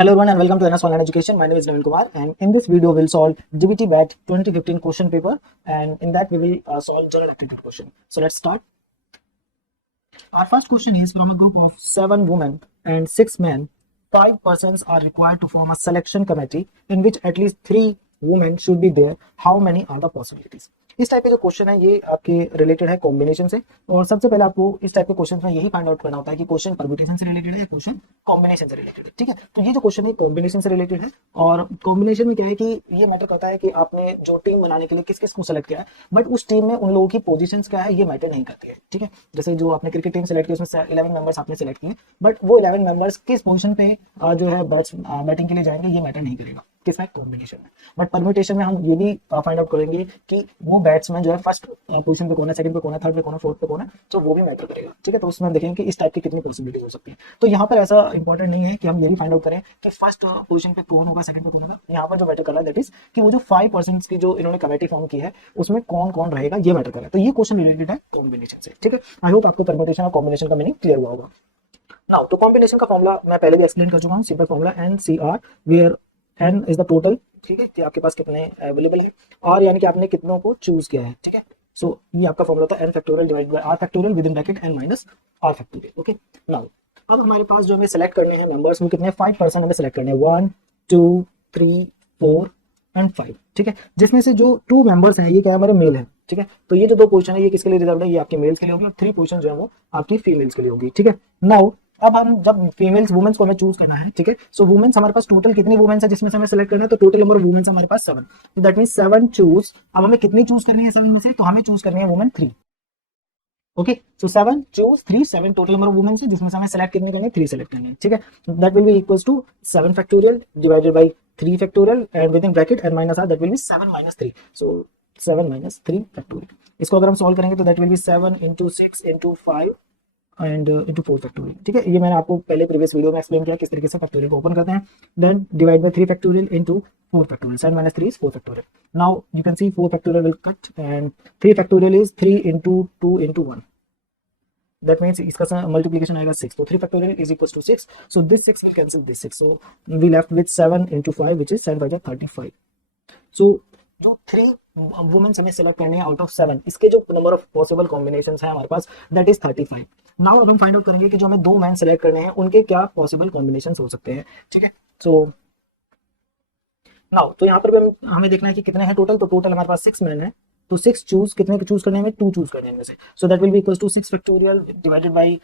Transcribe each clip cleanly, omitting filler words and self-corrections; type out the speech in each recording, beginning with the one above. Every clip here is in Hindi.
Hello everyone and welcome to NS Online Education. My name is Navin Kumar and in this video we'll solve GBT BAT 2015 question paper, and in that we will solve general aptitude question. So let's start. Our first question is from a group of 7 women and 6 men. 5 persons are required to form a selection committee in which at least 3 women should be there. How many are the possibilities? इस टाइप का जो क्वेश्चन है ये आपके रिलेटेड है कॉम्बिनेशन से, और सबसे पहले आपको इस टाइप के क्वेश्चन में यही फाइंड आउट करना होता है कि क्वेश्चन परम्यूटेशन से रिलेटेड है या क्वेश्चन कॉम्बिनेशन से रिलेटेड है। ठीक है, तो ये जो क्वेश्चन है कॉम्बिनेशन से रिलेटेड है, और कॉम्बिनेशन में क्या है कि ये मैटर करता है कि आपने जो टीम बनाने के लिए किस किस को सेलेक्ट किया है, बट उस टीम में उन लोगों की पोजीशंस क्या है ये मैटर नहीं करती है। ठीक है, जैसे जो आपने क्रिकेट टीम सेलेक्ट की उसमें 11 मेंबर्स आपने सेलेक्ट किए, बट वो 11 मेंबर्स किस पोजीशन पे जो है बैटिंग के लिए जाएंगे ये मैटर नहीं करेगा किस में कॉम्बिनेशन में। बट परम्यूटेशन में हम ये भी फाइंड आउट करेंगे कि वो बैट्समैन जो है फर्स्ट पोजीशन पे कौन है, सेकंड पे कौन है, थर्ड पे कौन है, फोर्थ पे कौन है, तो वो भी मैटर करेगा। ठीक है, तो उसमें देखेंगे कि इस टाइप की कितनी पॉसिबिलिटी हो सकती है। तो यहाँ पर ऐसा इंपॉर्टेंट नहीं है कि हम ये भी फाइंड आउट करें कि फर्स्ट पोजीशन पे कौन होगा, सेकंड पे कौन होगा। यहाँ पर जो मैटर कर रहा है दैट इज कि वो जो 5% की जो इन्होंने कमेटी फॉर्म की है उसमें कौन कौन रहेगा ये मैटर कर रहा है। तो ये क्वेश्चन रिलेटेड है कॉम्बिनेशन से। ठीक है, आई होप आपको परम्यूटेशन और कॉम्बिनेशन का मीनिंग क्लियर हुआ होगा। नाउ तो कॉम्बिनेशन का फॉर्मूला मैं पहले भी एक्सप्लेन कर चुका हूँ, simple formula NCR where n is the total. ठीक है, कि आपके पास कितने अवेलेबल है और यानी कि आपने कितनों को चूज किया है। ठीक है, सो ये आपका फॉर्मूला था n factorial divided bye r factorial with in bracket n minus r factorial. Okay, now अब हमारे पास जो हमें सेलेक्ट करने हैं मेंबर्स वो कितने 5% हमें सेलेक्ट करने हैं, 1 2 3 4 एंड 5। ठीक है, जिसमें से जो 2 मेंबर्स हैं ये क्या है, हमारे मेल है। ठीक है, तो ये जो 2 पोजीशन है ये किसके लिए रिजर्व है, ये आपके मेल्स के लिए होगी, और 3 पोजीशन जो है वो आपकी फीमेल्स के लिए होगी। ठीक है, नाउ अब हम जब फीमेल्स वुमेन्स को हमें चूज करना है, ठीक है, सो वुमेन्स हमारे पास टोटल कितनी वुमेन्स है जिसमें से हमें सेलेक्ट करना है, तो टोटल नंबर ऑफ वुमेन्स हमारे पास 7, तो दैट मींस 7 चूज। अब हमें कितनी चूज करनी है 7 में से, तो हमें चूज करनी है women 3। Okay, so 7 choose 3, 7 total number of womens है जिसमें से हमें सेलेक्ट कितने करने हैं, 3 सेलेक्ट करने हैं। ठीक है, that will be equals to 7 factorial divided by 3 factorial and with in bracket n minus r, that will be 7 minus 3, so 7 minus 3 factorial. इसको अगर हम सॉल्व करेंगे तो that will be 7 into 6 into 5 and into 4 factorial. ठीक है, ये मैंने आपको पहले प्रीवियस वीडियो में एक्सप्लेन किया किस तरीके से फैक्टोरियल को ओपन करते हैं। Then divide by 3 factorial into 4 factorial, 7 minus 3 is 4 factorial. Now you can see 4 factorial will cut and 3 factorial is 3 into 2 into 1. That means इसका multiplication आएगा 6, तो 3 factorial is equals to 6. So this 6 will cancel this 6. So we left with 7 into 5 which is 7 by 35. So जो 3 वुमेन हमें सेलेक्ट करने हैं आउट ऑफ 7, इसके जो नंबर ऑफ पॉसिबल कॉम्बिनेशंस हैं हमारे पास दैट इज 35। नाउ अब हम फाइंड आउट करेंगे कि जो हमें 2 मैन सेलेक्ट करने हैं उनके क्या पॉसिबल कॉम्बिनेशंस हो सकते हैं। ठीक है, सो नाउ तो यहाँ पर भी हमें देखना है कि कितने हैं टोटल, तो टोटल हमारे पास 6 मैन है, तो 6 चूज कितने चूज करने में, 2 चूज करने हैं से, so that will be equals to 6 factorial divided by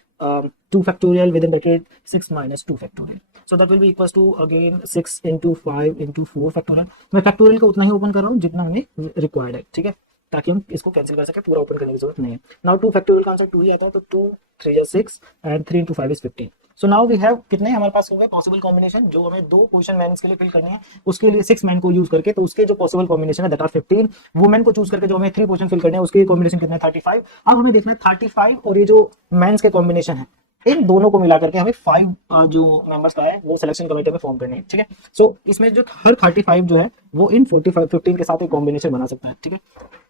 2 factorial with in bracket 6 minus 2 factorial, so that will be equals to again 6 into 5 into 4 factorial. मैं फैक्टोरियल को उतना ही ओपन कर रहा हूँ जितना हमें रिक्वायर्ड है। ठीक है, ताकि हम इसको कैंसिल कर सके, पूरा ओपन करने की जरूरत नहीं है। नाउ 2 फैक्टोरियल का आंसर 2 ही आता है, तो 2 3 is 6 and 3 into 5 is 15। So now we have कितने हमारे पास हो गए पॉसिबल कॉम्बिनेशन, जो हमें 2 पोजीशन मैन के लिए फिल करनी है उसके लिए 6 मैन को यूज करके, तो उसके जो पॉसिबल कॉम्बिनेशन है दैट आर 15। वुमेन को चूज करके जो हमें 3 पोजीशन फिल करने हैं उसके कॉम्बिनेशन कितने 35। अब हमें देखना है 35 और ये जो मेंस के कॉम्बिनेशन है इन दोनों को मिला करके हमें 5 जो मेंबर्स का है वो सिलेक्शन कमेटी में फॉर्म करने हैं। ठीक है, सो इसमें जो हर 35 जो है वो इन 45 15 के साथ एक कॉम्बिनेशन बना सकता है। ठीक है,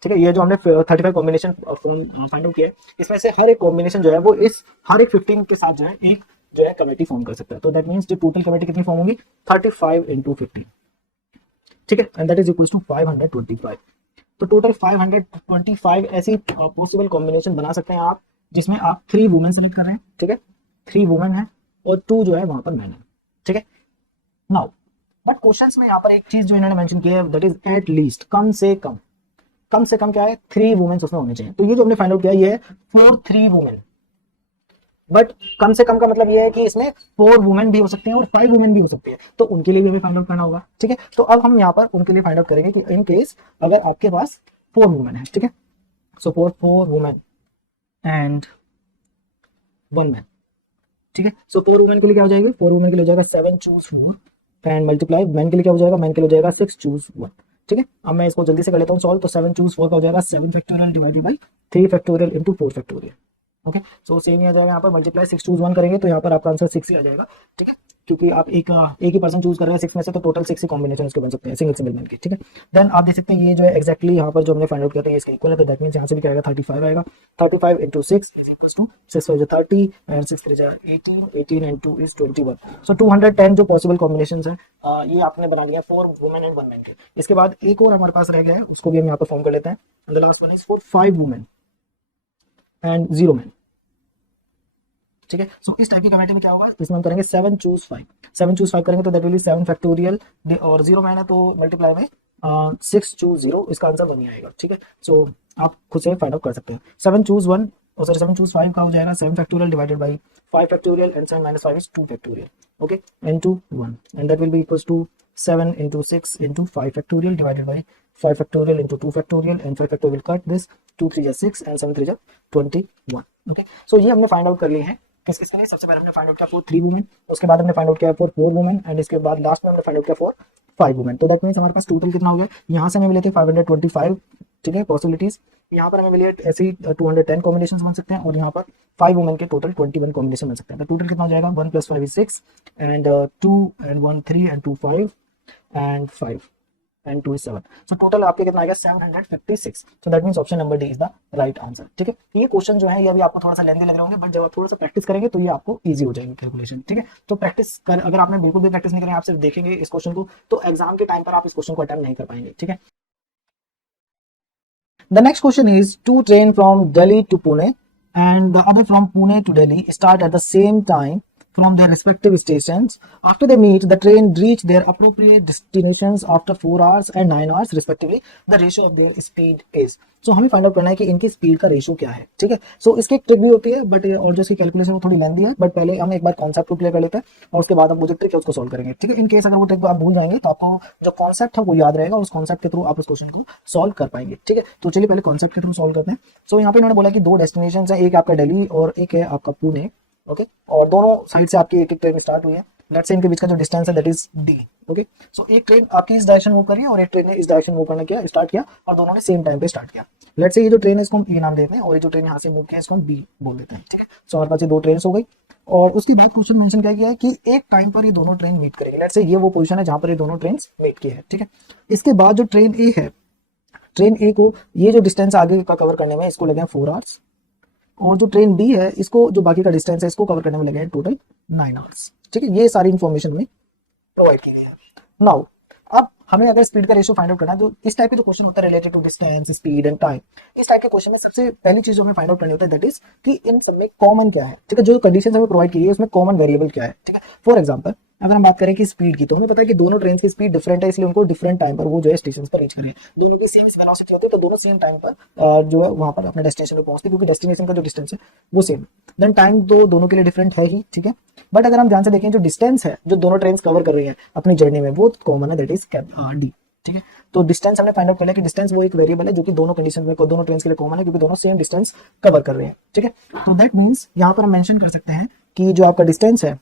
ठीक है, ये जो हमने 35 कॉम्बिनेशन फाइंड आउट किया है इसमें से हर एक कॉम्बिनेशन जो है वो इस हर एक 15 के साथ जो है एक जो है कमेटी फॉर्म कर सकता है। तो दैट मींस जो टोटल कमेटी कितनी फॉर्म होगी 35 into 15। ठीक है, and that is equals to 525। तो टोटल 525 ऐसी पॉसिबल कॉम्बिनेशन बना सकते हैं आप जिसमें आप 3 वुमेन सेलेक्ट कर रहे हैं। ठीक है, 3 वुमेन है और 2 जो है वहां पर मैन है। ठीक है, नाउ बट क्वेश्चंस में यहाँ पर एक चीज जो इन्होंने मेंशन की है दैट इज एट लीस्ट, कम से कम क्या है 3 वुमेन उसमें होने चाहिए। तो ये जो हमने फाइंड आउट किया ये है 4 3 वुमेन, बट कम से कम का मतलब ये है कि इसमें 4 वुमेन भी हो सकती हैं और 5 वुमेन भी हो सकती है, तो उनके लिए भी हमें फाइंड आउट करना होगा। ठीक है, तो अब हम यहाँ पर उनके लिए फाइंड आउट करेंगे कि इन केस अगर आपके पास 4 वुमेन है। ठीक है, सो 4 वुमेन एंड 1 मैन। ठीक है, सो 4 वुमेन के लिए क्या हो जाएगी, 4 वुमेन के लिए हो जाएगा 7 चूज 4 एंड मल्टीप्लाई, मैन के लिए क्या हो जाएगा, मैन के लिए हो जाएगा 6 चूज 1। ठीक है, अब मैं इसको जल्दी से कर लेता हूँ सॉल्व, तो 7 चूज 4 का हो जाएगा 7 factorial divided by 3 factorial into 4 factorial. Okay, so same ही आ जाएगा यहाँ पर मल्टीप्लाई 6 चूज 1 करेंगे तो यहाँ पर आपका आंसर 6 ही आ जाएगा। ठीक है, क्योंकि आप एक ही पर्सन चूज कर रहे हैं 6 में से, तो टोटल 6 ही कॉम्बिनेशन उसके बन सकते हैं सिंगल मैन के, ठीक है। देन आप देख सकते हैं ये जो है एक्जैक्टली यहाँ पर जो हमने फाइंड आउट किया था ये इसका इक्वल है, तो दैट मींस यहाँ से भी क्या आएगा 35 आएगा। 35 into 6 is equals to 6 5 30 and 6 3 18, 18 and 2 is 21। सो 210 जो पॉसिबल कॉम्बिनेशंस हैं ये आपने बना लिया 4 वुमेन एंड 1 मैन के। इसके बाद एक और हमारे पास रह गया है, उसको भी हम यहाँ पर फॉर्म कर लेते हैं। The last one is for 5 women and 0 man, ठीक है। सो इस टाइप की कमेटी में क्या होगा, इसमें हम करेंगे 7 choose 5, 7 choose 5 करेंगे तो दैट विल बी 7 फैक्टोरियल, और 0 मैन है तो मल्टीप्लाई में 6 choose 0, इसका आंसर 1 ही आएगा, ठीक है। सो आप खुद से फाइंड आउट कर सकते हैं। 7 choose 1 और सॉरी 7 choose 5 का हो जाएगा 7 factorial divided by 5 factorial and 7 minus 5 is 2 factorial, okay, into 1 and that will be equals to 7 into 6 into 5 factorial divided by 5 factorial into 2 factorial and 5 factorial cut this 2 3 6 and 7 3 21, okay. So ये हमने फाइंड आउट कर लिए हैं किस किस के लिए। सबसे पहले हमने फाइंड आउट किया फॉर 3 वुमेन, उसके बाद हमने फाइंड आउट किया फॉर 4 वुमेन एंड इसके बाद लास्ट में हमने फाइंड आउट किया फॉर 5 वुमेन। तो दैट मींस हमारे पास टोटल कितना हो गया, यहाँ से हमें मिले थे 525, ठीक है, पॉसिबिलिटीज। यहाँ पर हमें मिले ऐसे ही 210 कॉम्बिनेशन बन सकते हैं और यहाँ पर 5 वुमेन के टोटल 21 कॉम्बिनेशन बन सकते हैं। तो टोटल कितना हो जाएगा 1 + 5 is 6 and 2 and 1 3 and 2 5 and 5 and 2 is 7। So total आपके कितना आएगा 756। सो that means option number D is the right answer, ठीक है। ये क्वेश्चन जो है ये अभी आपको थोड़ा सा लेंथी लग रहे होंगे, बट जब आप थोड़ा सा प्रैक्टिस करेंगे तो ये आपको इजी हो जाएगी कैलकुलेशन, ठीक है। तो प्रैक्टिस कर, अगर आपने बिल्कुल भी प्रैक्टिस नहीं करेंगे, आप सिर्फ देखेंगे इस क्वेश्चन को, तो एग्जाम के टाइम पर आप इस क्वेश्चन को अटेम्प्ट नहीं कर पाएंगे, ठीक है। The next question is, two train from Delhi to Pune and the other from Pune to Delhi start at the same time from their respective stations. After they meet, the train reach their appropriate destinations after 4 hours and 9 hours respectively. The ratio of their speed is। So हमें फाइंड आउट करना है कि इनकी स्पीड का रेशियो क्या है, ठीक है। सो इसकी एक ट्रिक भी होती है, बट और जो इसकी कैलकुलेशन वो थोड़ी लेंदी है, बट पहले हम एक बार कॉन्सेप्ट को क्लियर कर लेते हैं और उसके बाद हम वो जो ट्रिक है उसको सॉल्व करेंगे, ठीक है। इन केस अगर वो ट्रिक आप भूल जाएंगे तो आपको जो कॉन्सेप्ट है वो याद रहेगा, उस कॉन्सेप्ट के थ्रू आप उस क्वेश्चन को सॉल्व कर पाएंगे, ठीक है। तो चलिए पहले कॉन्सेप्ट के थ्रू सॉल्व करते हैं। सो यहाँ पे इन्होंने बोला कि 2 डेस्टिनेशन है, एक आपका दिल्ली और एक है आपका पुणे, ओके, और दोनों साइड से आपकी एक एक ट्रेन स्टार्ट हुई है। लेट्स से इनके बीच का जो डिस्टेंस है दैट इज डी, ओके। सो एक ट्रेन आपकी इस डायरेक्शन मूव कर रही है और एक ट्रेन ने इस डायरेक्शन मूव करना किया, स्टार्ट किया, और दोनों ने सेम टाइम पे स्टार्ट किया। लेट्स से ये जो ट्रेन है इसको हम ए नाम देते हैं और ये जो ट्रेन यहाँ से मूव किया इसको हम बी बोल देते हैं, ठीक है। सो हमारे पास ये 2 ट्रेन हो गई और उसके बाद क्वेश्चन मेंशन क्या किया है कि एक टाइम पर ये दोनों ट्रेन मीट करेगी। लेट्स से ये वो पोजीशन है जहां पर ये दोनों ट्रेन मीट की है, ठीक है। इसके बाद जो ट्रेन ए है, ट्रेन ए को ये जो डिस्टेंस आगे का कवर करने में इसको लगे 4 आवर्स, और जो ट्रेन बी है इसको जो बाकी का डिस्टेंस है इसको कवर करने में लगे हैं टोटल 9 आवर्स, ठीक है। ये सारी इन्फॉर्मेशन हमें प्रोवाइड की गई है। नाउ अब हमें अगर स्पीड का रेशियो फाइंड आउट करना है, तो इस टाइप के जो क्वेश्चन होता है related to distance, speed and time, इस टाइप के क्वेश्चन में सबसे पहली चीज जो हमें फाइंड आउट करनी होता है दैट इज कि इन सब में कॉमन क्या है, ठीक है। जो कंडीशन हमें प्रोवाइड की है उसमें कॉमन वेरिएबल क्या है, ठीक है। फॉर एग्जाम्पल अगर हम बात करें कि स्पीड की, तो हमें पता है कि दोनों ट्रेन की स्पीड डिफरेंट है, इसलिए उनको डिफरेंट टाइम पर वो जो है स्टेशन पर रीच करें। दोनों की सेम वेलोसिटी होती है तो दोनों सेम टाइम पर जो है वहां पर अपने डेस्टिनेशन पर पहुंचते हैं, क्योंकि डेस्टिनेशन का जो डिस्टेंस है वो सेम। देन टाइम तो दोनों के लिए डिफरेंट है ही, ठीक है। बट अगर हम ध्यान से देखें जो डिस्टेंस है जो दोनों ट्रेन कवर कर रही है अपनी जर्नी में वो कॉमन है, दैट इज डी, ठीक है। तो डिस्टेंस हमने फाइंड आउट कर लिया कि डिस्टेंस वो एक वेरिएबल है जो कि दोनों कंडीशन में दोनों ट्रेन के लिए कॉमन है, क्योंकि दोनों सेम डिस्टेंस कवर कर रहे हैं, ठीक है। तो दैट मींस यहाँ पर हम मेंशन कर सकते हैं कि जो आपका डिस्टेंस है,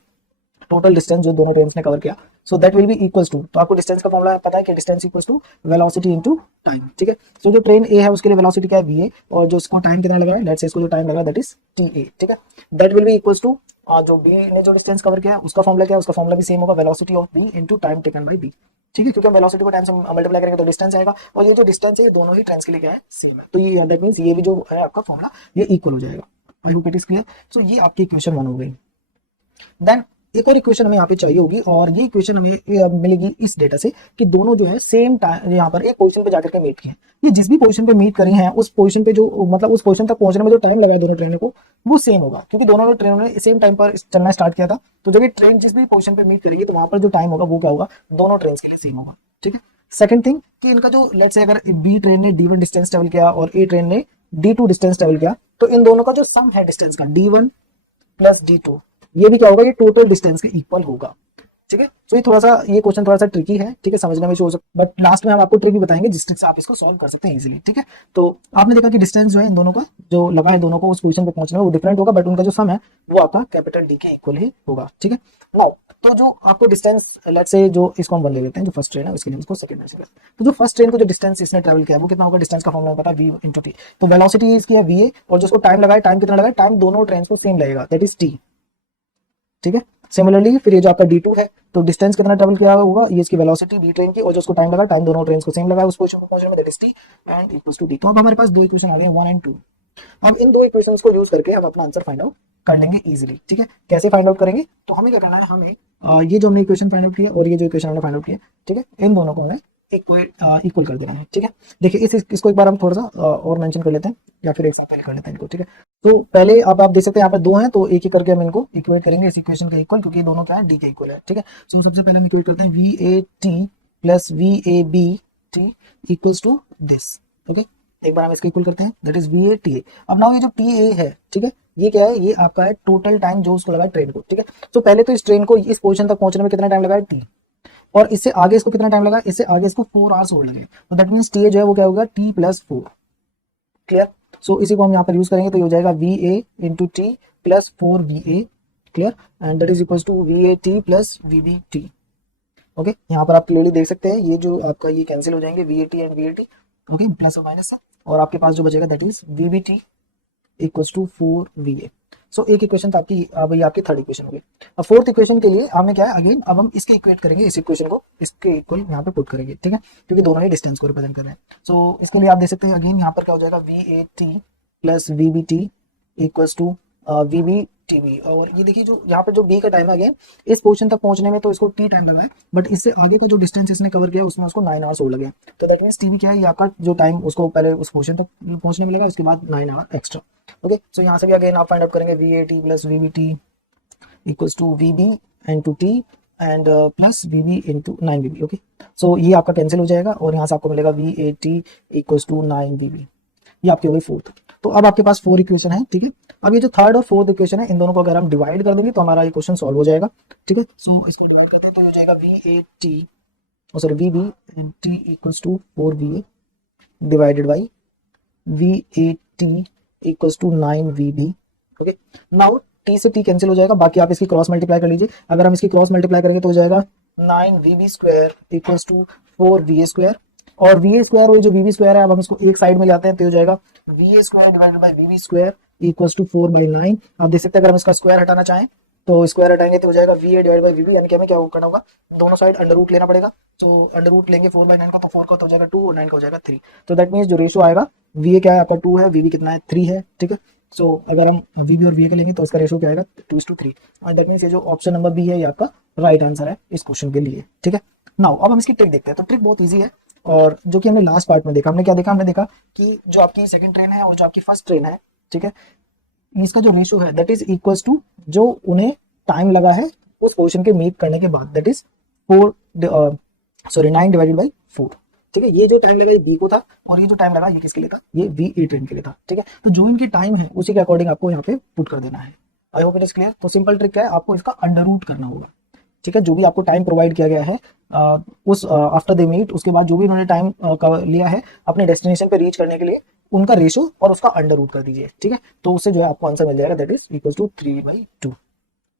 टोटल डिस्टेंस जो दोनों ट्रेन ने कवर किया, so that will be equals to, तो आपको डिस्टेंस का फॉर्मूला पता है कि distance equals to velocity into time, ठीक है। सो जो ट्रेन ए है उसके लिए वेलोसिटी क्या है va, और जो इसको टाइम कितना लगा है, लेट्स से इसको जो टाइम लगा दैट इज ta, ठीक है। That will be equals to जो b ने जो डिस्टेंस कवर किया उसका फॉर्मूला क्या है, उसका फॉर्मूला भी सेम होगा, velocity of b into time taken by b, ठीक है। क्योंकि हम वेलोसिटी को टाइम से मल्टीप्लाई करेंगे तो डिस्टेंस आएगा, और ये जो डिस्टेंस है दोनों ही ट्रेन के लिए क्या है, सेम है। तो ये दैट मींस ये भी जो है आपका फॉर्मूला ये इक्वल हो जाएगा। I hope it is clear. So ये आपकी इक्वेशन 1 हो गई। देन एक और इक्वेशन हमें यहाँ पे चाहिए होगी, और ये इक्वेशन हमें मिलेगी इस डेटा से कि दोनों जो है सेम टाइम यहाँ पर एक पोजीशन पे जाकर के मीट किए हैं। ये जिस भी पोजीशन पे मीट करी हैं उस पोजीशन पे जो मतलब उस पोजीशन तक पहुंचने में जो टाइम लगा है दोनों ट्रेनों को वो सेम होगा, क्योंकि दोनों ट्रेनों ने सेम टाइम पर चलना स्टार्ट किया था। तो जब ये ट्रेन जिस भी पोजीशन पे मीट करेगी तो वहां पर जो टाइम होगा वो क्या होगा, दोनों ट्रेन के लिए सेम होगा, ठीक है। सेकंड थिंग कि इनका जो लेट्स से अगर बी ट्रेन ने d1 डिस्टेंस ट्रेवल किया और ए ट्रेन ने d2 डिस्टेंस ट्रेवल किया, तो इन दोनों का जो सम है डिस्टेंस का d1 प्लस d2 ये भी क्या होगा, ये टोटल डिस्टेंस के इक्वल होगा, ठीक है। तो ये क्वेश्चन थोड़ा सा ट्रिकी है, ठीक है, समझने में हो सकता, बट लास्ट में हम आपको ट्रिक भी बताएंगे जिस ट्रिक से आप इसको सॉल्व कर सकते हैं इजीली, ठीक है। तो आपने देखा कि डिस्टेंस जो है इन दोनों का जो लगा है दोनों को उस पोजीशन पे पहुंचने में वो डिफरेंट होगा, बट उनका जो सम है वो आपका कैपिटल डी के इक्वल ही होगा, ठीक है। नाउ तो जो आपको डिस्टेंस लेट्स से जो इसको हम वन ले लेते हैं, जो फर्स्ट ट्रेन है उसके लिए इसको सेकंड में शिफ्ट। तो जो फर्स्ट ट्रेन को जो डिस्टेंस इसने ट्रैवल किया वो कितना होगा, डिस्टेंस का फॉर्मूला पता है v * t। तो वेलोसिटी इसकी है va, और जो इसको टाइम लगा है, टाइम कितना लगा है, टाइम दोनों ट्रेन को सेम लगेगा दैट इज t, ठीक है। सिमिलरली फिर ये जो आपका d2 है, तो डिस्टेंस कितना ट्रेवल किया होगा, ये इसकी वेलोसिटी डी ट्रेन की, और जो उसको टाइम लगा, टाइम दोनों ट्रेन को सेम लगा उस पोजीशन को पहुंचने में, that is t and equals to d। तो अब हमारे पास दो इक्वेशन आ गए 1 एंड 2। अब इन दो इक्वेशंस को यूज करके हम अपना आंसर फाइंड आउट कर लेंगे इजीली। ठीक है, कैसे फाइंड आउट करेंगे, तो हमें क्या करना है, हमें ये जो हमने इक्वेशन फाइंड आउट किया और ये जो इक्वेशन हमने फाइंड आउट किया, ठीक है, इन दोनों को हमें इक्वल कर देना है। ठीक है, देखिए इसको एक बार हम थोड़ा सा और मेंशन कर लेते हैं, या फिर एक साथ पहले कर लेते हैं इनको। ठीक है, तो पहले आप देख सकते हैं यहाँ पे दो हैं, तो एक एक करके हम इनको इक्वेट करेंगे इस इक्वेशन के इक्वल, क्योंकि दोनों क्या है, डी के इक्वल है। ठीक है, तो सबसे पहले हम इक्वेट करते हैं V A T plus V A B T equals to this. Okay, एक बार हम इसको इक्वल करते हैं, that is V A T A. अब नाउ ये जो टी ए है, ठीक है, ये क्या है, ये आपका है टोटल टाइम जो उसको लगा है ट्रेन को। ठीक है, तो पहले तो इस ट्रेन को इस पोजीशन तक पहुंचने में कितना टाइम लगा है, टी, और इससे आगे इसको कितना टाइम लगा, इससे आगे इसको 4 आवर्स और लगे, तो दैट मींस टी जो है वो क्या होगा, टी प्लस 4। क्लियर, सो इसी को हम यहाँ पर यूज करेंगे, तो ये हो जाएगा V A into T plus 4 V A. Clear, and that is equal to V A T plus V B T. Okay, यहाँ पर आप क्लियरली देख सकते हैं ये जो आपका ये कैंसिल हो जाएंगे, V A T and V A T. Okay, plus और माइनस से, और आपके पास जो बचेगा that is V B T equals to 4 V A. So एक इक्वेशन तो आपकी, अब ये आपकी थर्ड इक्वेशन होगी। अब फोर्थ इक्वेशन के लिए हमें क्या है, अगेन अब हम इसके इक्वेट करेंगे, इस इक्वेशन को इसके इक्वल यहाँ पे पुट करेंगे। ठीक है, क्योंकि दोनों ही डिस्टेंस को रिप्रेजेंट कर रहे हैं। सो इसके लिए आप देख सकते हैं अगेन यहाँ पर क्या हो जाएगा, V A T plus V B T equals to V B T B. और ये देखिए जो यहाँ पर जो बी का टाइम है, अगेन इस पोजीशन तक पहुंचने में तो इसको टी टाइम लगा है, बट इससे आगे का जो डिस्टेंस इसने कवर किया उसमें उसको 9 आवर्स और लगे। तो दैट मींस टी बी क्या है, ये आपका जो टाइम उसको पहले उस पोजीशन तक पहुंचने में लगा, उसके बाद 9 आवर एक्स्ट्रा। ओके, सो यहाँ से भी अगेन आप फाइंड आउट करेंगे V A T plus V B T equals to V B into T and plus V B into 9 V B. Okay, so ये आपका कैंसिल हो जाएगा, और यहाँ से आपको मिलेगा V A T equals to 9 V B. ये आपकी हो गई फोर्थ। तो अब आपके पास 4 इक्वेशन है। ठीक है, अब ये जो थर्ड और फोर्थ इक्वेशन है, इन दोनों को अगर हम डिवाइड कर देंगे तो हमारा ये क्वेश्चन सॉल्व हो जाएगा। ठीक है, सो इसको डिवाइड करते हैं तो ये हो जाएगा V A T, sorry V B T equals to 4 V A divided by V A T equals to 9 V B. Okay, now T से टी कैंसिल हो जाएगा, बाकी आप इसकी क्रॉस मल्टीप्लाई कर लीजिए। अगर हम इसकी क्रॉस मल्टीप्लाई करेंगे तो हो जाएगा 9 V B square equals to 4 V A square, और वी ए स्क्वायर और जो वी बी स्क्वायर है, अब हम इसको एक साइड में जाते हैं तो हो जाएगा V A square divided by V B square equals to 4/9। आप देख सकते हैं अगर हम इसका स्क्वायर हटाना चाहें तो स्क्वायर हटाएंगे तो हो जाएगा V A divide by V B, यानी कि हमें क्या करना होगा, दोनों साइड अंडर रूट लेना पड़ेगा। तो अंडर रूट लेंगे 4/9 का, तो 4 का तो हो जाएगा 2 और 9 का हो जाएगा 3। तो दैट मीन्स जो रेशो आएगा, वी ए क्या है आपका 2 है, वी बी कितना है 3 है। ठीक है, सो अगर हम वी बी और वी ए का लेंगे तो उसका रेशो क्या आएगा 2:3, और दैट मीन्स ये जो ऑप्शन नंबर बी है ये आपका राइट आंसर है इस क्वेश्चन के लिए। ठीक है, नाउ अब हम इसकी ट्रिक देखते हैं। तो ट्रिक बहुत ईजी है, और जो कि हमने लास्ट पार्ट में देखा, हमने क्या देखा, हमने देखा कि जो आपकी सेकंड ट्रेन है और जो आपकी फर्स्ट ट्रेन है, ठीक है, इसका जो रेशो है दैट इज इक्वल्स टू जो उन्हें टाइम लगा है उस पोजीशन के मीट करने के बाद, दैट इज 9 डिवाइडेड बाई 4। ठीक है, ये जो टाइम लगा ये बी को था, और ये जो टाइम लगा ये किसके लिए था, ये वी ए ट्रेन के लिए था। ठीक है, तो जो इनकी टाइम है उसी के अकॉर्डिंग आपको यहाँ पे पुट कर देना है। आई होप इट इज क्लियर। तो सिंपल ट्रिक क्या है, आपको इसका अंडर रूट करना होगा। ठीक है, जो भी आपको टाइम प्रोवाइड किया गया है उस आफ्टर द मीट, उसके बाद जो भी उन्होंने टाइम लिया है अपने डेस्टिनेशन पे रीच करने के लिए, उनका रेशो और उसका अंडर रूट कर दीजिए। ठीक है, तो उससे जो है आपको आंसर मिल जाएगा, that is equal to 3/2।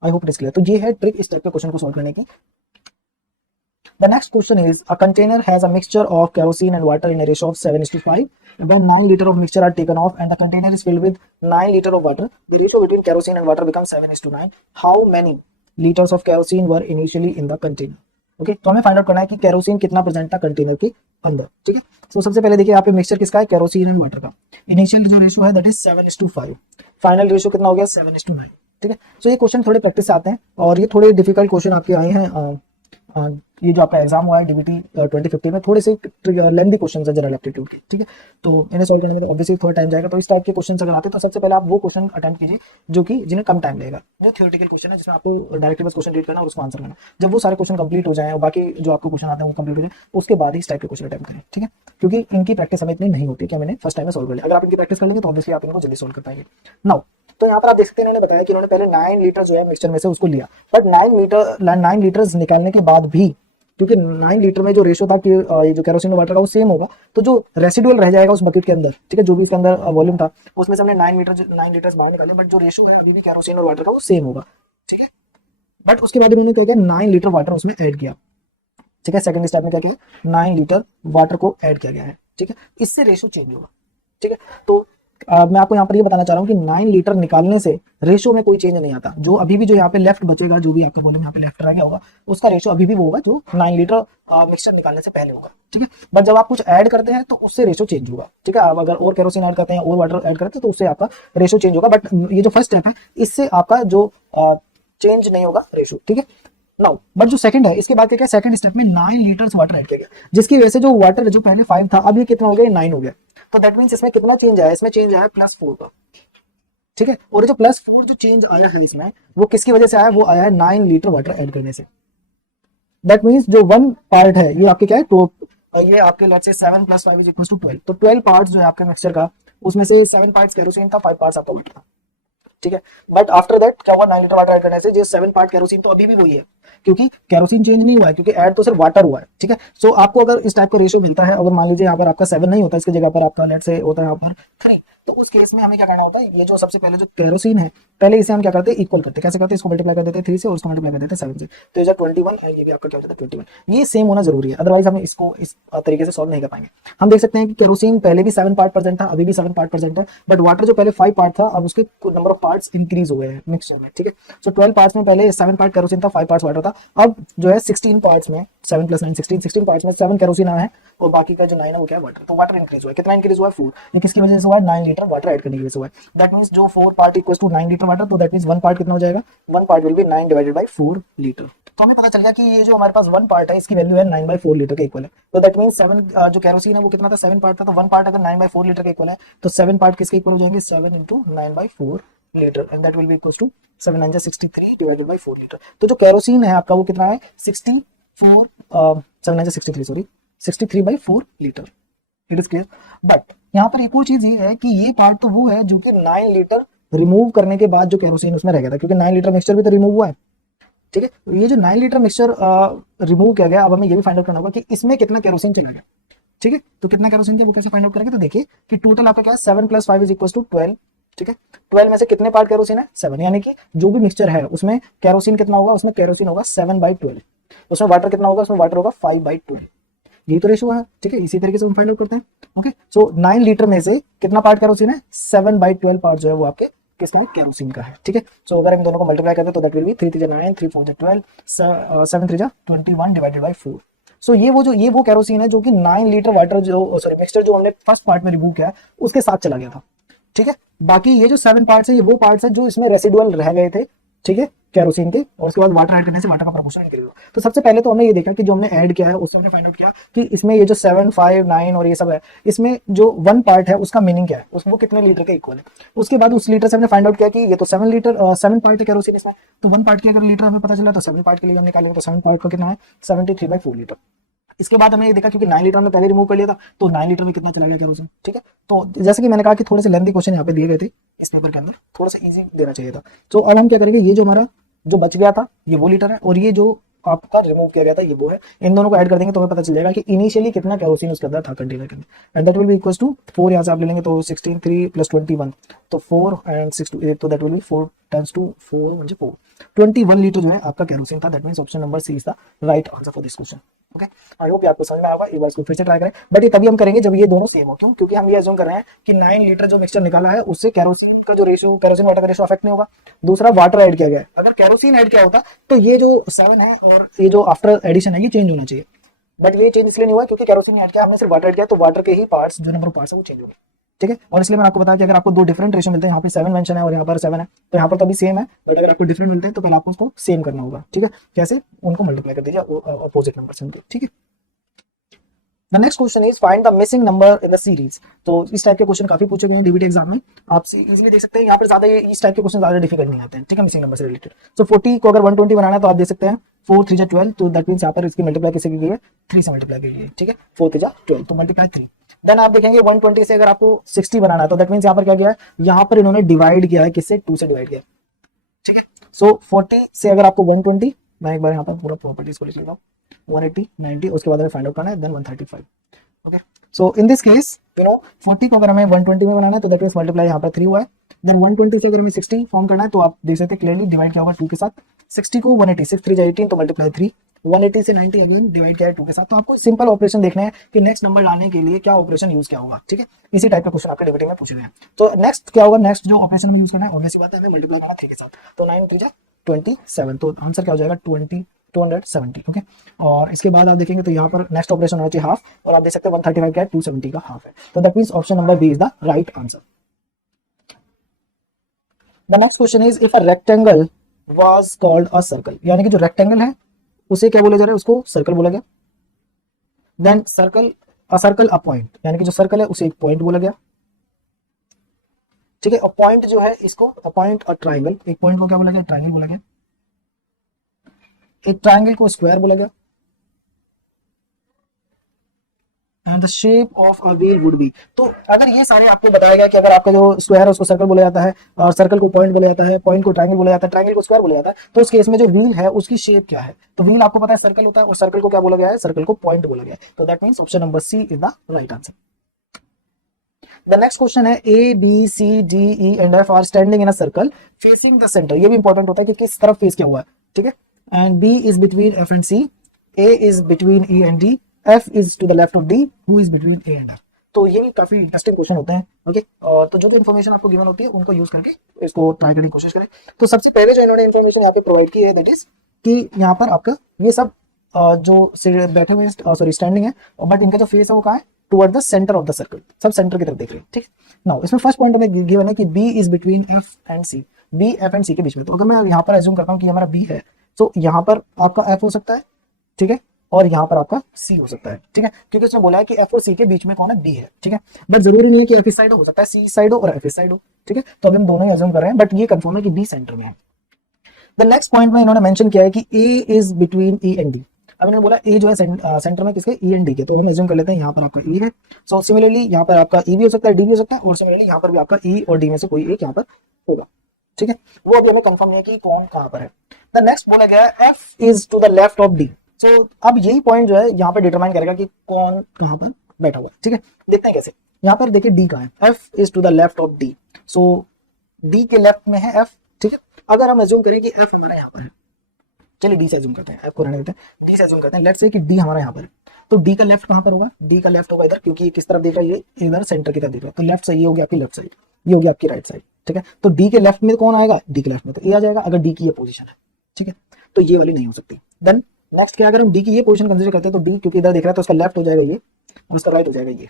I hope it is clear. तो ये है ट्रिक इस टाइप के क्वेश्चन को सॉल्व करने की। The next question is, a container has a mixture of kerosene and water in a ratio of 7:5. About 9 liters of mixture are taken off and the container is filled with 9 liters of water. The ratio between kerosene and water becomes 7:9. How many liters of kerosene were initially in the container? Okay, तो हमें फाइंड आउट करना है कि केरोसिन कितना प्रेजेंट था कंटेनर के अंदर। ठीक है, तो सबसे पहले देखिए यहाँ पे मिक्सचर किसका है, केरोसिन एंड वाटर का। इनिशियल जो रेशियो है दैट इज 7:5, फाइनल रेशियो कितना हो गया 7:9। ठीक है, तो ये क्वेश्चन थोड़े प्रैक्टिस से आते हैं, और ये थोड़े डिफिकल्ट क्वेश्चन आपके आए हैं। ये जो आपका एग्जाम हुआ है डीबीटी 2015 में, थोड़े से लेंथी क्वेश्चन है जनरल एप्टीट्यूड के। ठीक है, तो इन्हें सॉल्व करने में ऑब्वियसली थोड़ा टाइम जाएगा। तो इस टाइप के क्वेश्चन अगर आते हैं तो सबसे पहले आप वो क्वेश्चन अटेम्प्ट कीजिए जो कि जिन्हें कम टाइम लगेगा, जो थियोरेटिकल क्वेश्चन है जिसमें आपको डायरेक्टली बस क्वेश्चन रीड करना और उसको आंसर करना। जब वो सारे क्वेश्चन कंप्लीट हो जाए और बाकी जो आपको क्वेश्चन आते हैं वो कंप्लीट हो जाए, उसके बाद ही इस टाइप के क्वेश्चन अटेम्प्ट करें। ठीक है, क्योंकि इनकी प्रैक्टिस हमें इतनी नहीं होती कि हम इन्हें फर्स्ट टाइम में सॉल्व कर लें। अगर आप इनकी प्रैक्टिस कर लेंगे तो ऑब्वियसली आप इनको जल्दी सॉल्व कर पाएंगे। नाउ तो यहाँ पर आप देख सकते हैं इन्होंने बताया कि इन्होंने पहले 9 लीटर जो है मिक्सचर में से उसको लिया, बट 9 लीटर निकालने के बाद भी, क्योंकि 9 लीटर में जो रेशो था कि ये जो केरोसिन और वाटर का वो सेम होगा, तो जो रेसिडुअल रह जाएगा उस बकेट के अंदर, ठीक है, जो भी इसके अंदर वॉल्यूम था उसमें से हमने 9 लीटर बाहर निकाले, बट जो रेशो है अभी भी केरोसिन और वाटर का वो सेम होगा। ठीक है, बट उसके बाद इन्होंने क्या किया, 9 लीटर वाटर उसमें ऐड किया। ठीक है, सेकंड स्टेप में क्या किया, 9 लीटर वाटर को ऐड किया गया है। ठीक है, इससे रेशो चेंज होगा। ठीक है, तो मैं आपको यहाँ पर ये बताना चाह रहा हूँ कि 9 लीटर निकालने से रेशो में कोई चेंज नहीं आता। जो अभी भी जो यहाँ पे लेफ्ट बचेगा, जो भी आपका वॉल्यूम यहाँ पे लेफ्ट रह गया होगा, उसका रेशो अभी भी वो होगा जो 9 लीटर मिक्सचर निकालने से पहले होगा, ठीक है। बट जब आप कुछ ऐड करते हैं तो उससे रेशो चेंज होगा, ठीक है। आप अगर और केरोसिन ऐड करते हैं और वाटर ऐड करते हैं तो उससे आपका रेशो चेंज होगा। बट ये जो फर्स्ट स्टेप है इससे आपका जो चेंज नहीं होगा रेशो, ठीक है। नाउ बट जो सेकंड है, इसके बाद क्या क्या सेकंड स्टेप में 9 लीटर्स वाटर ऐड किया गया, जिसकी वजह से जो वाटर जो पहले 5 था अब ये कितना हो गया, 9 हो गया। तो दैट मींस इसमें कितना चेंज आया, इसमें चेंज आया +4 का, ठीक है। और जो +4 जो चेंज आया है इसमें, वो किसकी वजह से आया, वो आया है 9 लीटर वाटर ऐड करने से। दैट मींस जो 1 पार्ट है ये आपके क्या है, तो ये आपके लेट्स से 7 + 5 = 12, तो 12 पार्ट्स जो है आपके मिक्सचर का, उसमें से 7 पार्ट्स केरोसिन था, 5 पार्ट्स आपका वाटर था, ठीक है। बट आफ्टर दैट क्या हुआ, 9 लीटर वाटर ऐड करने से जो 7 पार्ट केरोसिन तो अभी भी वही है, क्योंकि केरोसिन चेंज नहीं हुआ है, क्योंकि ऐड तो सिर्फ वाटर हुआ है, ठीक है। सो आपको अगर इस टाइप का रेशियो मिलता है, अगर मान लीजिए यहाँ पर आपका 7 नहीं होता, इसकी जगह पर आपका लेट से होता है यहाँ पर 3, तो उस केस में हमें क्या करना होता है, ये जो सबसे पहले जो केरोसिन है, पहले इसे हम क्या करते हैं, इक्वल करते हैं। कैसे करते हैं, इसको मल्टीप्लाई कर देते हैं 3 से और इसको मल्टीप्लाई कर देते हैं 7 से, तो ये 21 है, ये भी आपका क्या हो जाता है 21। ये सेम होना जरूरी है, अदरवाइज हम इसको इस तरीके से सॉल्व नहीं कर पाएंगे। हम देख सकते हैं कि केरोसिन पहले भी 7 पार्ट प्रेजेंट था, अभी भी 7 पार्ट प्रेजेंट है, बट वाटर जो पहले 5 पार्ट था, अब उसके नंबर ऑफ पार्ट्स इंक्रीज हो गए हैं मिक्सचर में, ठीक है। सो 12 पार्ट्स में पहले 7 पार्ट केरोसिन था, 5 पार्ट्स वाटर था, अब जो है 16 पार्ट्स में 7 + 9 16 पार्ट्स में 7 केरोसिन आया है और बाकी का जो 9 है वो क्या है, वाटर। तो वाटर इंक्रीज हुआ है, कितना इंक्रीज हुआ है, 4। ये किसकी वजह से हुआ है, 9 लीटर वाटर ऐड करने की वजह से हुआ है। दैट मींस जो 4 part equals to 9 litre water, तो दैट मींस 1 पार्ट कितना हो जाएगा, 1 पार्ट विल बी 9 / 4 लीटर। तो हमें पता चल गया कि ये जो हमारे पास 1 पार्ट है इसकी वैल्यू है 9/4 लीटर के इक्वल है। तो दैट मींस 7 जो केरोसिन है वो कितना था, 7 पार्ट था, तो 1 पार्ट अगर 9/4 लीटर के इक्वल है, तो 7 पार्ट किसके इक्वल हो जाएंगे, 7 × 9/4 litre, and that will be equals to 7 × 9 = 63 / 4 litre. तो जो केरोसिन है आपका वो कितना है, 63/4 litre. It is clear. But यहाँ पर एक और चीज ये है कि ये पार्ट तो वो है जो कि 9 लीटर रिमूव करने के बाद जो केरोसिन उसमें रह गया था, क्योंकि 9 लीटर मिक्सचर भी तो रिमूव हुआ है, ठीक है। तो ये जो 9 लीटर मिक्सचर रिमूव किया गया, अब हमें ये भी फाइंड आउट करना होगा कि इसमें कितना केरोसिन चला गया, ठीक है। तो कितना केरोसिन था वो कैसे फाइंड आउट करेंगे, तो देखिए कि टोटल आपका क्या है, 7 + 5 = 12, ठीक है। 12 में से कितने पार्ट केरोसिन है, 7, यानी कि जो भी मिक्सचर है उसमें केरोसिन कितना होगा, उसमें केरोसिन होगा 7/12, उसमें वाटर कितना होगा, उसमें वाटर होगा 5/12। ये तो रेशो है, ठीक है। इसी तरीके से हम फाइंड आउट करते हैं, ओके। सो 9 लीटर में से कितना पार्ट केरोसिन है, 7/12 पार्ट जो है वो आपके किसका है, केरोसिन का है, ठीक है। सो अगर हम दोनों को मल्टीप्लाई करते हैं तो दैट विल बी 3 × 3 = 9, 3 × 4 = 12, 7 × 3 = 21 / 4। सो ये वो केरोसिन है जो कि 9 लीटर वाटर जो सॉरी मिक्सचर जो हमने फर्स्ट पार्ट में रिमूव किया है उसके साथ चला गया था, ठीक है। बाकी ये जो 7 पार्ट्स है ये वो पार्ट्स है जो इसमें रेसिडुअल रह गए थे, ठीक है, केरोसिन के, और उसके बाद वाटर ऐड करने से वाटर का प्रपोर्शन इंक्रीज हुआ। तो सबसे पहले तो हमने ये देखा कि जो हमने ऐड किया है उससे हमने फाइंड आउट किया कि इसमें ये जो 7, 5, 9 और ये सब है, इसमें जो 1 पार्ट है उसका मीनिंग क्या है, वो कितने लीटर के इक्वल है। उसके बाद उस लीटर से हमने फाइंड आउट किया कि ये तो 7 लीटर 7 पार्ट है केरोसिन इसमें, तो 1 पार्ट की अगर लीटर हमें पता चला तो 7 पार्ट के लिए हम निकालेंगे, तो 7 पार्ट का कितना है, 73/4 लीटर। इसके बाद हमने ये देखा क्योंकि 9 लीटर में पहले रिमूव कर लिया था, तो 9 लीटर में कितना चला गया केरोसिन, ठीक है। तो जैसे कि मैंने कहा कि थोड़े से लेंथी क्वेश्चन यहाँ पे दिए गए थे इस पेपर के अंदर, थोड़ा सा इजी देना चाहिए था। तो अब हम क्या करेंगे, ये जो हमारा जो बच गया था ये वो लीटर है, और ये जो आपका रिमूव किया गया था ये वो है, इन दोनों को ऐड कर देंगे तो हमें पता चल जाएगा कि इनिशियली कितना केरोसिन उसके अंदर था कंटेनर के अंदर, and that will be equals to 4। यहाँ से आप ले लेंगे तो 16, 3 + 21, तो 4 एंड 6 तो दैट विल बी 4 × 2 4 म्हणजे 4 21 लीटर जो है आपका केरोसिन था। That means option number C is the right answer for this question, okay. I hope आपको समझ में आएगा, एक बार इसको फिर से ट्राई करें, बट ये तभी हम करेंगे जब ये दोनों सेम हो। क्यों, क्योंकि हम ये अज्यूम कर रहे हैं कि 9 लीटर जो मिक्सचर निकाला है उससे केरोसिन का जो रेशियो, केरोसिन वाटर का रेशियो अफेक्ट नहीं होगा। दूसरा वाटर ऐड किया गया है, अगर केरोसिन ऐड किया होता तो ये जो 7 है और ये जो आफ्टर एडिशन है ये चेंज होना चाहिए, बट ये चेंज इसलिए नहीं हुआ क्योंकि केरोसिन ऐड किया, हमने सिर्फ वाटर ऐड किया, तो वाटर के ही पार्ट्स जो नंबर ऑफ पार्ट्स है वो चेंज हो गए, ठीक है। और इसलिए मैंने आपको बताया कि अगर आपको दो डिफरेंट रेशियो मिलते हैं, यहाँ पे 7 मेंशन है और यहाँ पर 7 है, तो यहाँ पर तो अभी सेम है, बट अगर आपको डिफरेंट मिलते हैं तो पहले आपको उसको सेम करना होगा, ठीक है। कैसे, उनको मल्टीप्लाई कर दीजिए अपोजिट नंबर से, ठीक है। The next question is find the missing number in the series। तो इस टाइप के क्वेश्चन काफी पूछे गए हैं डीबीटी एग्जाम में, आप इजीली देख सकते हैं। यहाँ पर ज्यादा ये इस टाइप के क्वेश्चन ज्यादा डिफिकल्ट नहीं आते हैं, ठीक है, मिसिंग नंबर से रिलेटेड। सो 40 को अगर 120 बनाना है तो आप देख सकते हैं 4 × 3 = 12, तो दैट मींस यहाँ पर इसकी मल्टीप्लाई किससे की गई है, 3 से मल्टीप्लाई की गई है, ठीक है। 4 × 3 = 12, तो मल्टीप्लाई 3। देन आप देखेंगे 120 से अगर आपको 60 बनाना है तो दैट मींस यहाँ पर क्या किया है, यहाँ पर इन्होंने डिवाइड किया है, किससे, 2 से डिवाइड किया, ठीक है। सो 40 से अगर आपको 120, मैं एक बार यहाँ पर पूरा प्रॉपर्टीज को लिख लेता हूँ, 180, 90, उसके बाद हमें फाइंड आउट करना है, then 135, okay. So in this case you know 40 को अगर हमें 120 में बनाना है तो दैट मींस मल्टीप्लाई यहाँ पर 3 हुआ है। देन 120 से अगर हमें 60 फॉर्म करना है तो आप देख सकते हैं क्लियरली डिवाइड किया होगा 2 के साथ। 60 को 180, 6 × 3 = 18, तो मल्टीप्लाई 3, 180 से 90 अगेन डिवाइड किया है 2 के साथ। तो आपको सिंपल ऑपरेशन देखना है कि नेक्स्ट नंबर लाने के लिए क्या ऑपरेशन यूज क्या होगा, ठीक है। इसी टाइप का क्वेश्चन आपके डेरिवेटिव में पूछ रहे हैं। तो नेक्स्ट क्या होगा, नेक्स्ट जो ऑपरेशन में यूज करना है ऑब्वियस सी बात है, हमें मल्टीप्लाई करना 3 के साथ। तो 9 3 27, तो आंसर क्या हो जाएगा 270। ओके, और इसके बाद आप देखेंगे तो यहाँ पर नेक्स्ट ऑपरेशन होना चाहिए हाफ, और आप देख सकते हैं 135 क्या है 270 का हाफ है। तो that means option number B is the right answer. The next question is if a rectangle was called a circle, यानी कि जो रेक्टेंगल है उसे क्या बोला जा रहा है, उसको सर्कल बोला गया। देन सर्कल अ पॉइंट, यानी कि जो सर्कल है उसे एक पॉइंट बोला गया, ठीक है। और पॉइंट जो है इसको अ पॉइंट और ट्राइंगल, एक पॉइंट को क्या बोला गया, ट्राइंगल बोला गया। एक ट्राइंगल को स्क्वायर बोला गया। And the shape of a wheel would be, तो अगर ये सारे आपको बताया गया कि अगर आपका जो स्क्वायर है उसको सर्कल बोला जाता है, और सर्कल को पॉइंट बोला जाता है, पॉइंट को ट्रायंगल बोला जाता है, ट्रायंगल को स्क्वायर बोला जाता है, तो उस केस में जो व्हील है उसकी शेप क्या है। तो व्हील आपको पता है सर्कल होता है, और सर्कल को क्या बोला गया है, सर्कल को पॉइंट बोला गया है। तो that means option number C is the right answer. The next question है A B C D E and F are standing in a circle facing the centre. ये भी इंपॉर्टेंट होता है कि किस तरफ फेस किया हुआ है, ठीक है। And B is between F and C, A is between E and D, F is to the left of D, who is between A and F. तो ये भी काफी इंटरेस्टिंग क्वेश्चन होते हैं, ओके। और तो जो भी इन्फॉर्मेशन आपको गिवन होती है उनको यूज करके इसको ट्राई करने की कोशिश करें। तो सबसे पहले जो इन्होंने इन्फॉर्मेशन यहाँ पे प्रोवाइड की है दैट इज कि यहाँ पर आपका ये सब जो बैठे हुए सॉरी स्टैंडिंग है, बट इनका जो फेस है वो कहाँ है, toward the centre of the circle, sub centre की तरफ देख रहे हैं, ठीक। नाउ इसमें फर्स्ट पॉइंट हमें गिवन है कि B is between F and C, B F and C के बीच में। तो अगर मैं यहाँ पर एज्यूम करता हूँ कि हमारा बी है, तो यहाँ पर आपका एफ हो सकता है, ठीक है, और यहाँ पर आपका सी हो सकता है, ठीक है, क्योंकि उसने बोला है कि एफ और सी के बीच में कौन है, बी है, ठीक है। बट जरूरी नहीं है कि एफ इस साइड हो सकता है सी साइड हो और एफ इस साइड हो, ठीक है। तो अभी हम दोनों ही एज्यूम कर रहे हैं, बट ये कंफर्म है कि बी सेंटर में है। द नेक्स्ट पॉइंट में इन्होंने मेंशन किया है कि A is between E and D. अब इन्होंने बोला ए जो है सेंटर में किसके, ई एंड डी के, तो हम एज्यूम कर लेते हैं यहाँ पर आपका ई है। सो सिमिलरली यहाँ पर आपका ई भी हो सकता है, डी भी हो सकता है, और सिमिलरली यहाँ पर भी आपका ई और डी में से कोई एक यहाँ पर होगा, ठीक है। वो अभी हमें कंफर्म नहीं है कि कौन कहाँ पर है। द नेक्स्ट बोला गया है F is to the left of D. So अब यही पॉइंट जो है यहाँ पर डिटरमाइन करेगा कि कौन कहाँ पर बैठा हुआ है, ठीक है। देखते हैं कैसे। यहाँ पर देखिए डी कहाँ है, F is to the left of D. So D के लेफ्ट में है एफ, ठीक है। अगर हम एज्यूम करें कि एफ हमारा यहाँ पर है, चलिए डी से एज्यूम करते हैं, एफ को रहने देते हैं, डी से एज्यूम करते हैं। लेट्स से कि डी हमारा यहाँ पर है, तो डी का लेफ्ट कहाँ पर होगा, डी का लेफ्ट होगा इधर, क्योंकि ये किस तरफ देख रहा है, ये इधर सेंटर की तरफ देख रहा है। तो लेफ्ट से ये हो गया आपकी लेफ्ट साइड, ये हो गया आपकी राइट साइड, ठीक है। तो डी के लेफ्ट में कौन आएगा, डी के लेफ्ट में तो ए आ जाएगा, अगर डी की ये पोजीशन है, ठीक है। तो ये वाली नहीं हो सकती। देन नेक्स्ट क्या, अगर हम डी की ये पोजीशन कंसीडर करते हैं, तो डी क्योंकि इधर देख रहा है तो उसका लेफ्ट हो जाएगा ये, और उसका राइट हो जाएगा ये।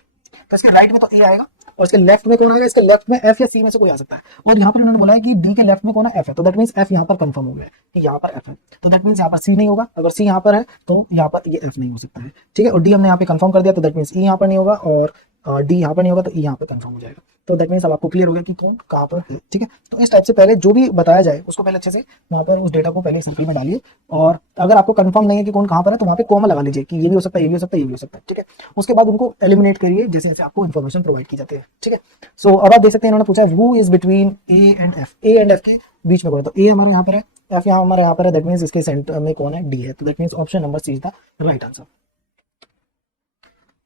तो इसके राइट में तो ए आएगा, और इसके लेफ्ट में कौन आएगा, इसके लेफ्ट में एफ या सी में से कोई आ सकता है। और यहाँ पर उन्होंने बोला है कि डी के लेफ्ट में कौन है, एफ है, तो दैट मींस एफ यहाँ पर कंफर्म हो गया कि यहाँ पर एफ है। तो दैट मींस यहाँ पर सी नहीं होगा, अगर सी यहाँ पर है तो यहाँ पर ये एफ नहीं हो सकता है, ठीक है। और डी हमने यहाँ पे कंफर्म कर दिया, तो दैट मींस ई यहाँ पर नहीं होगा, और डी यहाँ पर नहीं होगा, तो ई यहाँ पर कंफर्म हो जाएगा। तो दैट मींस अब आपको क्लियर हो गया कि कौन कहाँ पर है, ठीक है। तो इस टाइप से पहले जो भी बताया जाए उसको पहले अच्छे से वहाँ पर उस डेटा को पहले सर्कल में डालिए, और अगर आपको कंफर्म नहीं है कि कौन कहाँ पर है तो वहाँ पे कॉमा लगा लीजिए कि ये भी हो सकता है, ये भी हो सकता है, ये भी हो सकता है, ठीक है। उसके बाद उनको एलिमिनेट करिए जैसे जैसे आपको इन्फॉर्मेशन प्रोवाइड की जाती है, ठीक है। सो अब आप देख सकते हैं इन्होंने पूछा who is between A and F, A and F के बीच में कौन है, तो ए हमारे यहाँ पर है, एफ यहाँ हमारे यहाँ पर है, दैट मींस इसके सेंटर में कौन है, डी है। तो that means option number C is the right answer.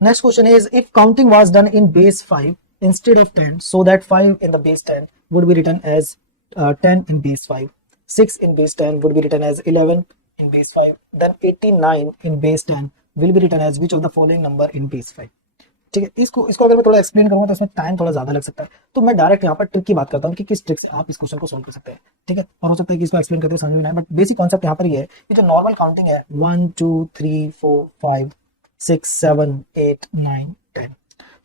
Next question is if counting was done in base 5 instead of 10, so that 5 in the base 10 would be written as 10 in base 5, 6 in base 10 would be written as 11 in base 5, then 89 in base 10 will be written as which of the following number in base 5। ठीक है, इसको अगर मैं थोड़ा एक्सप्लेन करूंगा तो इसमें टाइम थोड़ा ज्यादा लग सकता है, तो मैं डायरेक्ट यहाँ पर ट्रिक की बात करता हूँ कि किस ट्रिक से आप इस क्वेश्चन को सोल्व कर सकते हैं, ठीक है। और हो सकता है कि इसको एक्सप्लेन करते समझ में ना आए, बट बेसिक कॉन्सेप्ट यहाँ पर ये है कि जो नॉर्मल काउंटिंग है 1 2 3 4 5 6 7 8 9 10,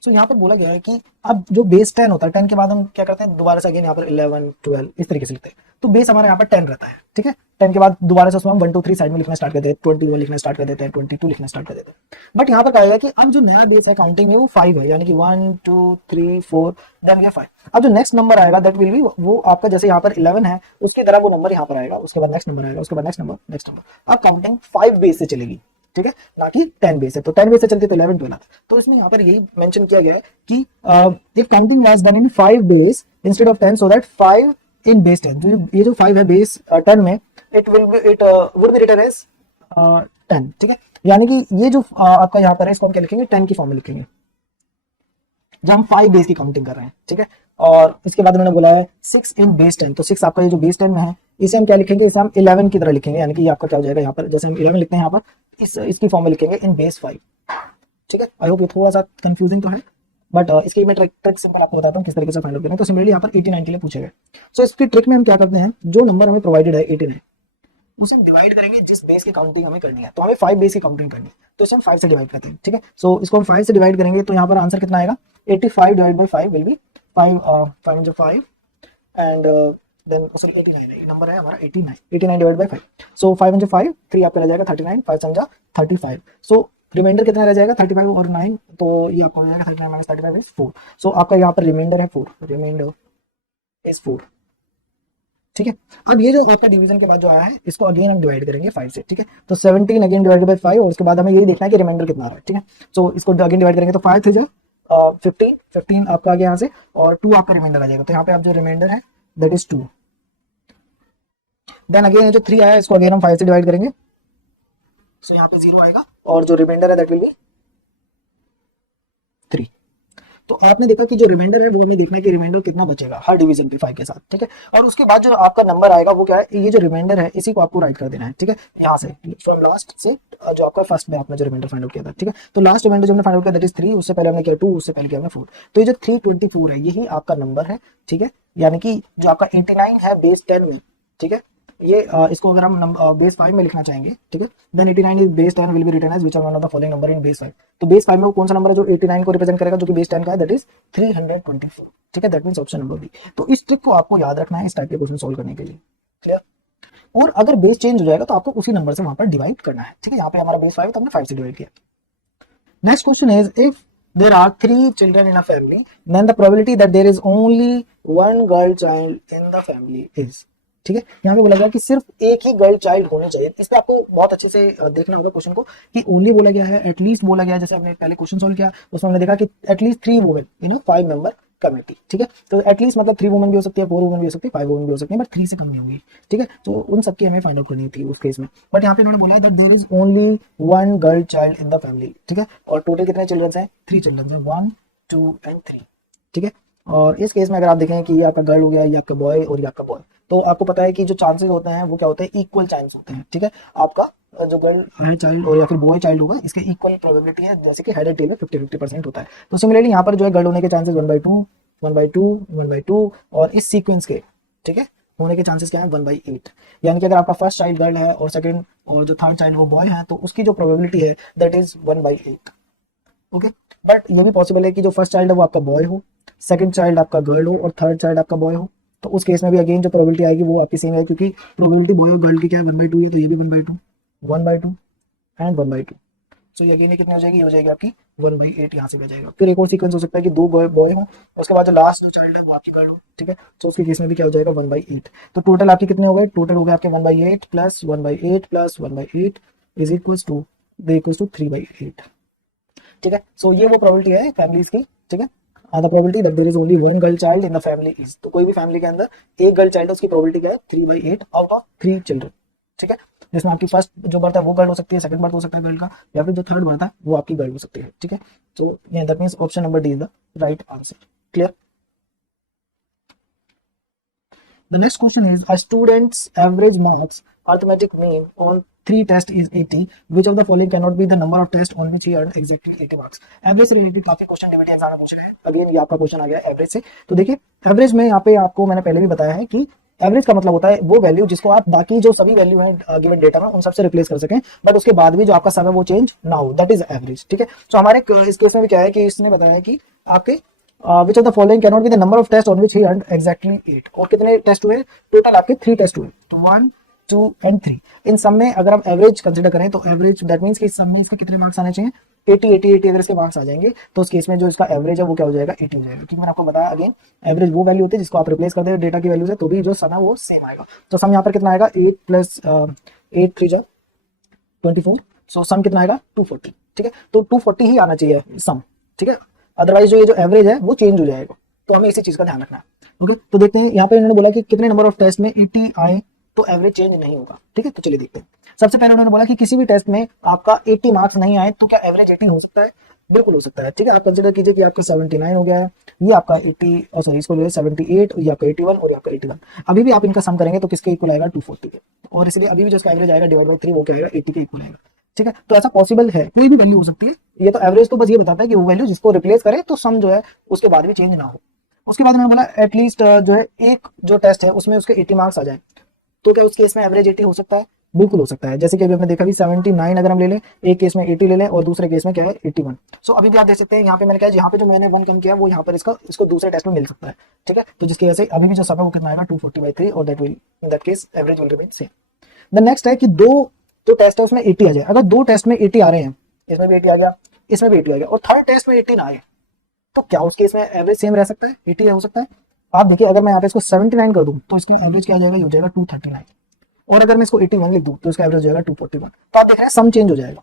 सो यहाँ पर बोला गया है कि अब जो बेस 10 होता है, 10 के बाद हम क्या करते हैं दोबारा से अगेन यहाँ पर 11 12 इस तरीके से लिखते हैं। तो बेस हमारे यहाँ पर 10 रहता है, ठीक है। 10 के बाद दोबारा से उसमें हम 1 2 3 साइड में लिखना स्टार्ट करते हैं, 21 लिखना स्टार्ट कर देते हैं, 22 लिखना स्टार्ट कर देते हैं। बट यहाँ पर क्या है कि अब जो नया बेस है काउंटिंग में वो 5 है, यानी कि 1 2 3 4 देन ये 5। अब जो नेक्स्ट नंबर आएगा दैट विल बी वो आपका जैसे यहाँ पर 11 है उसकी तरह वो नंबर यहाँ पर आएगा, उसके बाद नेक्स्ट नंबर आएगा, उसके बाद नेक्स्ट नंबर। अब काउंटिंग 5 बेस से चलेगी, ठीक है, ना कि 10 बेस है। तो 10 बेस से चलती तो 11 12 आता है। तो इसमें यहाँ पर यही मेंशन किया गया है कि if counting was done in 5 base instead of 10 so that 5 in base 10, तो ये जो 5 है बेस 10 में it would be written as 10, ठीक है। यानी कि ये जो आपका यहाँ पर है इसको हम क्या लिखेंगे, 10 की फॉर्म में लिखेंगे जब हम 5 बेस की काउंटिंग कर रहे हैं, ठीक है। और इसके बाद उन्होंने बोला है 6 इन बेस 10, तो 6 आपका ये जो बेस 10 में है इसे हम क्या लिखेंगे, इसे हम 11 की तरह लिखेंगे, यानी कि ये आपका क्या हो जाएगा यहाँ पर, जैसे हम 11 लिखते हैं यहाँ पर इसकी फॉर्म में लिखेंगे इन बेस 5। ठीक है, आई होप ये थोड़ा सा कंफ्यूजिंग तो है, बट इसकी मैं ट्रिक सिंपल आपको बताता हूँ किस तरीके से फाइंड आउट करें। तो सिमिलरली यहाँ पर 89 के लिए पूछेगा, सो इसकी ट्रिक में हम क्या करते हैं, जो नंबर हमें प्रोवाइडेड है 89 उसे डिवाइड करेंगे जिस बेस की काउंटिंग हमें करनी है, तो हमें 5 बेस की काउंटिंग करनी है, तो इसे हम 5 से डिवाइड करते हैं। ठीक है, सो इसको हम 5 से डिवाइड करेंगे तो यहाँ पर आंसर कितना आएगा, 85 divide by 5 will be 5 5 and then उसमें 89 है, ये नंबर है हमारा 89 डिवाइड बाई 5, सो 5 इंटू 5 3 आपका रह जाएगा 39, 5 समझा 35, सो रिमाइंडर कितना रह जाएगा 35 और 9, तो ये आपका हो जाएगा 39 माइनस 35 इज 4, सो आपका यहाँ पर रिमाइंडर है 4, रिमाइंडर इज 4। ठीक है, अब ये जो आपका डिवीजन के बाद जो आया है इसको अगेन हम डिवाइड करेंगे 5 से। ठीक है, तो 17 अगेन डिवाइडेड बाय 5 और उसके बाद हमें यही देखना है कि रिमाइंडर कितना आ रहा है। ठीक है, सो इसको अगेन डिवाइड करेंगे तो 5 थे 15 आपका आ गया यहाँ से और 2 आपका रिमाइंडर आ जाएगा, तो यहाँ पे आप जो रिमाइंडर है दैट इज 2। देन अगेन जो 3 आया इसको अगेन हम 5 से डिवाइड करेंगे, सो यहाँ पे 0 आएगा और जो रिमाइंडर है दैट विल बी 3। तो आपने देखा कि जो रिमाइंडर है वो हमें देखना है कि रिमाइंडर कितना बचेगा हर डिवीजन पे 5 के साथ। ठीक है, और उसके बाद जो आपका नंबर आएगा वो क्या है, ये जो रिमाइंडर है इसी को आपको राइट कर देना है। ठीक है, यहाँ से फ्रॉम लास्ट से जो आपका फर्स्ट में आपने जो रिमाइंडर फाइंड आउट किया था। ठीक है, तो लास्ट रिमाइंडर जो हमने फाइंड आउट किया दैट इज 3, उससे पहले हमने किया 2, उससे पहले किया हमने 4, तो ये जो 324 है यही आपका नंबर है। ठीक है, यानी कि जो आपका 89 है बेस 10 में। ठीक है, ये इसको अगर हम बेस 5 में लिखना चाहेंगे, ठीक है, then 89 is base 10 will be written as which are one of the following number in base 5। तो बेस 5 में कौन सा नंबर है जो 89 को रिप्रेजेंट करेगा जो कि बेस 10 का है, दैट इज 324। ठीक है, that means option number B. तो इस ट्रिक को आपको याद रखना है इस टाइप के क्वेश्चन सॉल्व करने के लिए। क्लियर, और अगर बेस चेंज हो जाएगा तो आपको उसी नंबर से वहां पर डिवाइड करना है। ठीक है, यहाँ पे हमारा बेस 5 है तो हमने 5 से डिवाइड किया। Next question is if there are 3 children in a family then the probability that there is only one girl child in the family is। ठीक है, यहाँ पे बोला गया कि सिर्फ एक ही गर्ल चाइल्ड होनी चाहिए। इस पे आपको बहुत अच्छे से देखना होगा क्वेश्चन को कि ओनली बोला गया है, एटलीस्ट बोला गया है। जैसे हमने पहले क्वेश्चन सॉल्व किया उसमें हमने देखा कि at least 3 women in a 5 member committee. ठीक है, तो एटलीस्ट मतलब 3 वुमेन भी हो सकती है, 4 वुमेन भी हो सकती है, 5 वुमेन भी हो सकती है, बट 3 से कम नहीं होंगी। ठीक है, तो उन सबकी हमें फाइंड आउट करनी थी उस केस में, बट यहाँ पे इन्होंने बोला है that there is only one girl child in the family. ठीक है, और टोटल कितने चिल्ड्रंस हैं, 3 चिल्ड्रंस हैं, 1 2 एंड 3। ठीक है, और इस केस में अगर आप देखें कि ये आपका गर्ल हो गया, ये आपका बॉय और ये आपका बॉय, तो आपको पता है कि जो चांसेस होते हैं वो क्या होते हैं, इक्वल चांस होते हैं। ठीक है, आपका जो गर्ल है चाइल्ड और या फिर बॉय चाइल्ड होगा इसके इक्वल प्रोबेबिलिटी है, जैसे कि हेड एंड टेल में 50-50% होता है। तो सिमिलरली यहाँ पर जो है गर्ल होने के चांसेस 1/2 1/2 1/2 और इस सीक्वेंस के, ठीक है, होने के चांसेस क्या है 1/8। यानी कि अगर आपका फर्स्ट चाइल्ड गर्ल है और सेकंड और जो थर्ड चाइल्ड वो बॉय है तो उसकी जो प्रोबेबिलिटी है दैट इज 1/8। ओके, बट ये भी पॉसिबल है कि जो फर्स्ट चाइल्ड है वो आपका बॉय हो, सेकंड चाइल्ड आपका गर्ल हो और थर्ड चाइल्ड आपका बॉय हो, तो उस केस में भी अगेन जो प्रोबेबिलिटी आएगी वो आपकी सेम है, क्योंकि प्रोबेबिलिटी बॉय और गर्ल की क्या है 1/2 है, तो ये भी 1/2 1/2 एंड 1/2। सो ये अगेन ये कितनी हो जाएगी, ये हो जाएगी आपकी 1/8, यहाँ से भी आ जाएगा। फिर एक और सीक्वेंस हो सकता है कि 2 बॉय हो, उसके बाद जो लास्ट जो चाइल्ड है वो आपकी गर्ल हो। ठीक है, तो उसके केस में भी क्या हो जाएगा 1/8। तो टोटल आपके कितने हो गए, टोटल हो गए आपके 1/8 plus 1/8 plus 1/8 is equals to 3/8। ठीक है, सो ये वो प्रोबेबिलिटी है फैमिलीज की। ठीक है, the probability that there is only one girl child in the family is, तो कोई भी फैमिली के अंदर एक गर्ल चाइल्ड है उसकी प्रोबेबिलिटी क्या है 3/8 आउट ऑफ 3 चिल्ड्रन। ठीक है, जिसमें आपकी फर्स्ट जो बर्थ है वो गर्ल हो सकती है, सेकंड बर्थ हो सकता है गर्ल का, या फिर जो थर्ड बर्थ है वो आपकी गर्ल हो सकती है। ठीक है, तो that means option number D is the right answer. Clear, the next question is a student's average marks arithmetic mean on 3 tests is 80, which of the following cannot be the number of tests on which he earned exactly 80 marks। Average से रिलेटेड काफी क्वेश्चन डिबेट एग्जाम में पूछे हैं, अगेन ये आपका क्वेश्चन आ गया एवरेज से। तो देखिए एवरेज में यहाँ पे आपको मैंने पहले भी बताया है कि एवरेज का मतलब होता है वो वैल्यू जिसको आप बाकी जो सभी वैल्यू है गिवन डेटा में उन सबसे रिप्लेस कर सकें, बट उसके बाद भी जो आपका सम है वो चेंज ना हो, दैट इज एवरेज। ठीक है, तो हमारे इस केस में भी क्या है कि इसने बताया है कि आपके which of the following cannot be the number of tests on which he earned exactly 8। और कितने टेस्ट हुए, टोटल आपके 3 टेस्ट हुए, तो 1 2 एंड 3। इन सब में अगर हम एवरेज कंसीडर करें तो एवरेज दैट मींस कि इस सब में इसके कितने मार्क्स आने चाहिए, 80 अगर इसके मार्क्स आ जाएंगे तो उस केस में जो इसका एवरेज है वो क्या हो जाएगा 80 हो जाएगा। क्योंकि मैंने आपको बताया अगेन एवरेज वो वैल्यू होती है जिसको आप रिप्लेस कर दे डेटा की वैल्यू से, तो भी जो सम है वो सेम आएगा। तो सम यहाँ पर कितना आएगा 8 प्लस 8 3 24, सो सम कितना आएगा 240। ठीक है, तो 240 ही आना चाहिए सम। ठीक है, अदरवाइज जो ये जो एवरेज है वो चेंज हो जाएगा, तो हमें इसी चीज का ध्यान रखना है। ओके, तो देखते हैं यहाँ पे इन्होंने बोला कि कितने नंबर ऑफ टेस्ट में 80 आए तो एवरेज चेंज नहीं होगा। ठीक है, तो चलिए देखते हैं। सबसे पहले उन्होंने बोला कि किसी भी टेस्ट में आपका 80 मार्क्स नहीं आए तो क्या एवरेज 80 हो सकता है, बिल्कुल हो सकता है। ठीक है, आप कंसिडर कीजिए कि आपका 79 हो गया है, ये आपका 80, सॉरी इसको ले 78, ये आपका 81 और ये आपका 81। अभी भी आप इनका सम करेंगे तो किसके इक्वल आएगा, 240 के। और इसलिए अभी भी जो इसका एवरेज आएगा डिवाइड बाई 3 वो क्या आएगा, 80 के इक्वल आएगा। ठीक है, तो ऐसा पॉसिबल है, कोई भी वैल्यू हो सकती है। ये तो एवरेज तो बस ये बताता है कि वो वैल्यू जिसको रिप्लेस करे तो सम जो है उसके बाद भी चेंज ना हो। उसके बाद उन्होंने बोला एटलीस्ट जो है एक जो टेस्ट है उसमें उसके 80 मार्क्स आ जाए, तो क्या उस केस में एवरेज 80 हो सकता है, बिल्कुल हो सकता है। जैसे कि अभी हमने देखा भी 79 अगर हम ले लें, एक केस में 80 ले लें और दूसरे केस में क्या है 81। सो अभी भी आप देख सकते हैं यहाँ पे मैंने क्या है, यहाँ पे जो मैंने 1 कम किया वो यहाँ पर इसको दूसरे टेस्ट में मिल सकता है। ठीक है, तो जिसकी वजह से अभी भी जो सब है वो कितना आएगा, 240/3, और that will in that case average will remain same. The next है कि दो जो टेस्ट है उसमें 80 आ जाए। अगर दो टेस्ट में 80 आ रहे हैं, इसमें भी 80 आ गया, इसमें भी 80 आ गया, और थर्ड टेस्ट में 80 ना आए, तो क्या उस केस में एवरेज सेम रह सकता है, 80 हो सकता है। आप देखिए अगर मैं यहाँ पे इसको 79 कर दूं तो इसका एवरेज क्या आ जाएगा, ये हो जाएगा 239। और अगर मैं इसको 81 लिख दूं तो इसका एवरेज हो जाएगा 241। तो आप देख रहे हैं सम चेंज हो जाएगा।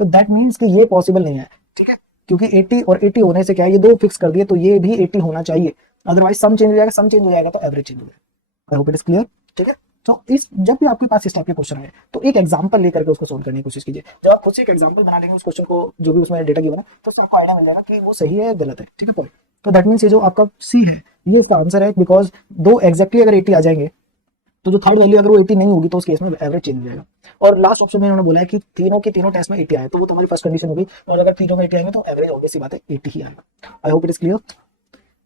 तो दैट मीन्स कि ये पॉसिबल नहीं है। ठीक है, क्योंकि 80 और 80 होने से क्या है, ये दो फिक्स कर दिए तो ये भी 80 होना चाहिए, अदरवाइज सम चेंज हो जाएगा, सम चेंज हो जाएगा तो एवरेज चेंज हो जाएगा। I hope it is clear. ठीक है, तो इस जब भी आपके पास इस टाइप के क्वेश्चन है तो एक एग्जांपल लेकर के उसको सोल्व करने की कोशिश कीजिए। जब आप खुद से एक एग्जांपल बना लेंगे उस क्वेश्चन को, जो भी उसमें डेटा गिवन है, तो आपको आइडिया मिल जाएगा कि वो सही है गलत है। ठीक है पॉइंट। तो दैट मीन्स ये जो आपका सी है ये उसका आंसर है, बिकॉज दो एग्जैक्टली अगर 80 आ जाएंगे तो जो थर्ड वैल्यू अगर वो 80 नहीं होगी तो उस केस में एवरेज चेंज हो जाएगा। और लास्ट ऑप्शन में उन्होंने बोला है कि तीनों के तीनों टेस्ट में 80 आए तो वो तुम्हारी फर्स्ट कंडीशन होगी, और अगर तीनों में 80 आएंगे तो एवरेज ऑब्वियस सी बात है 80 ही आएगा। आई hope it is clear.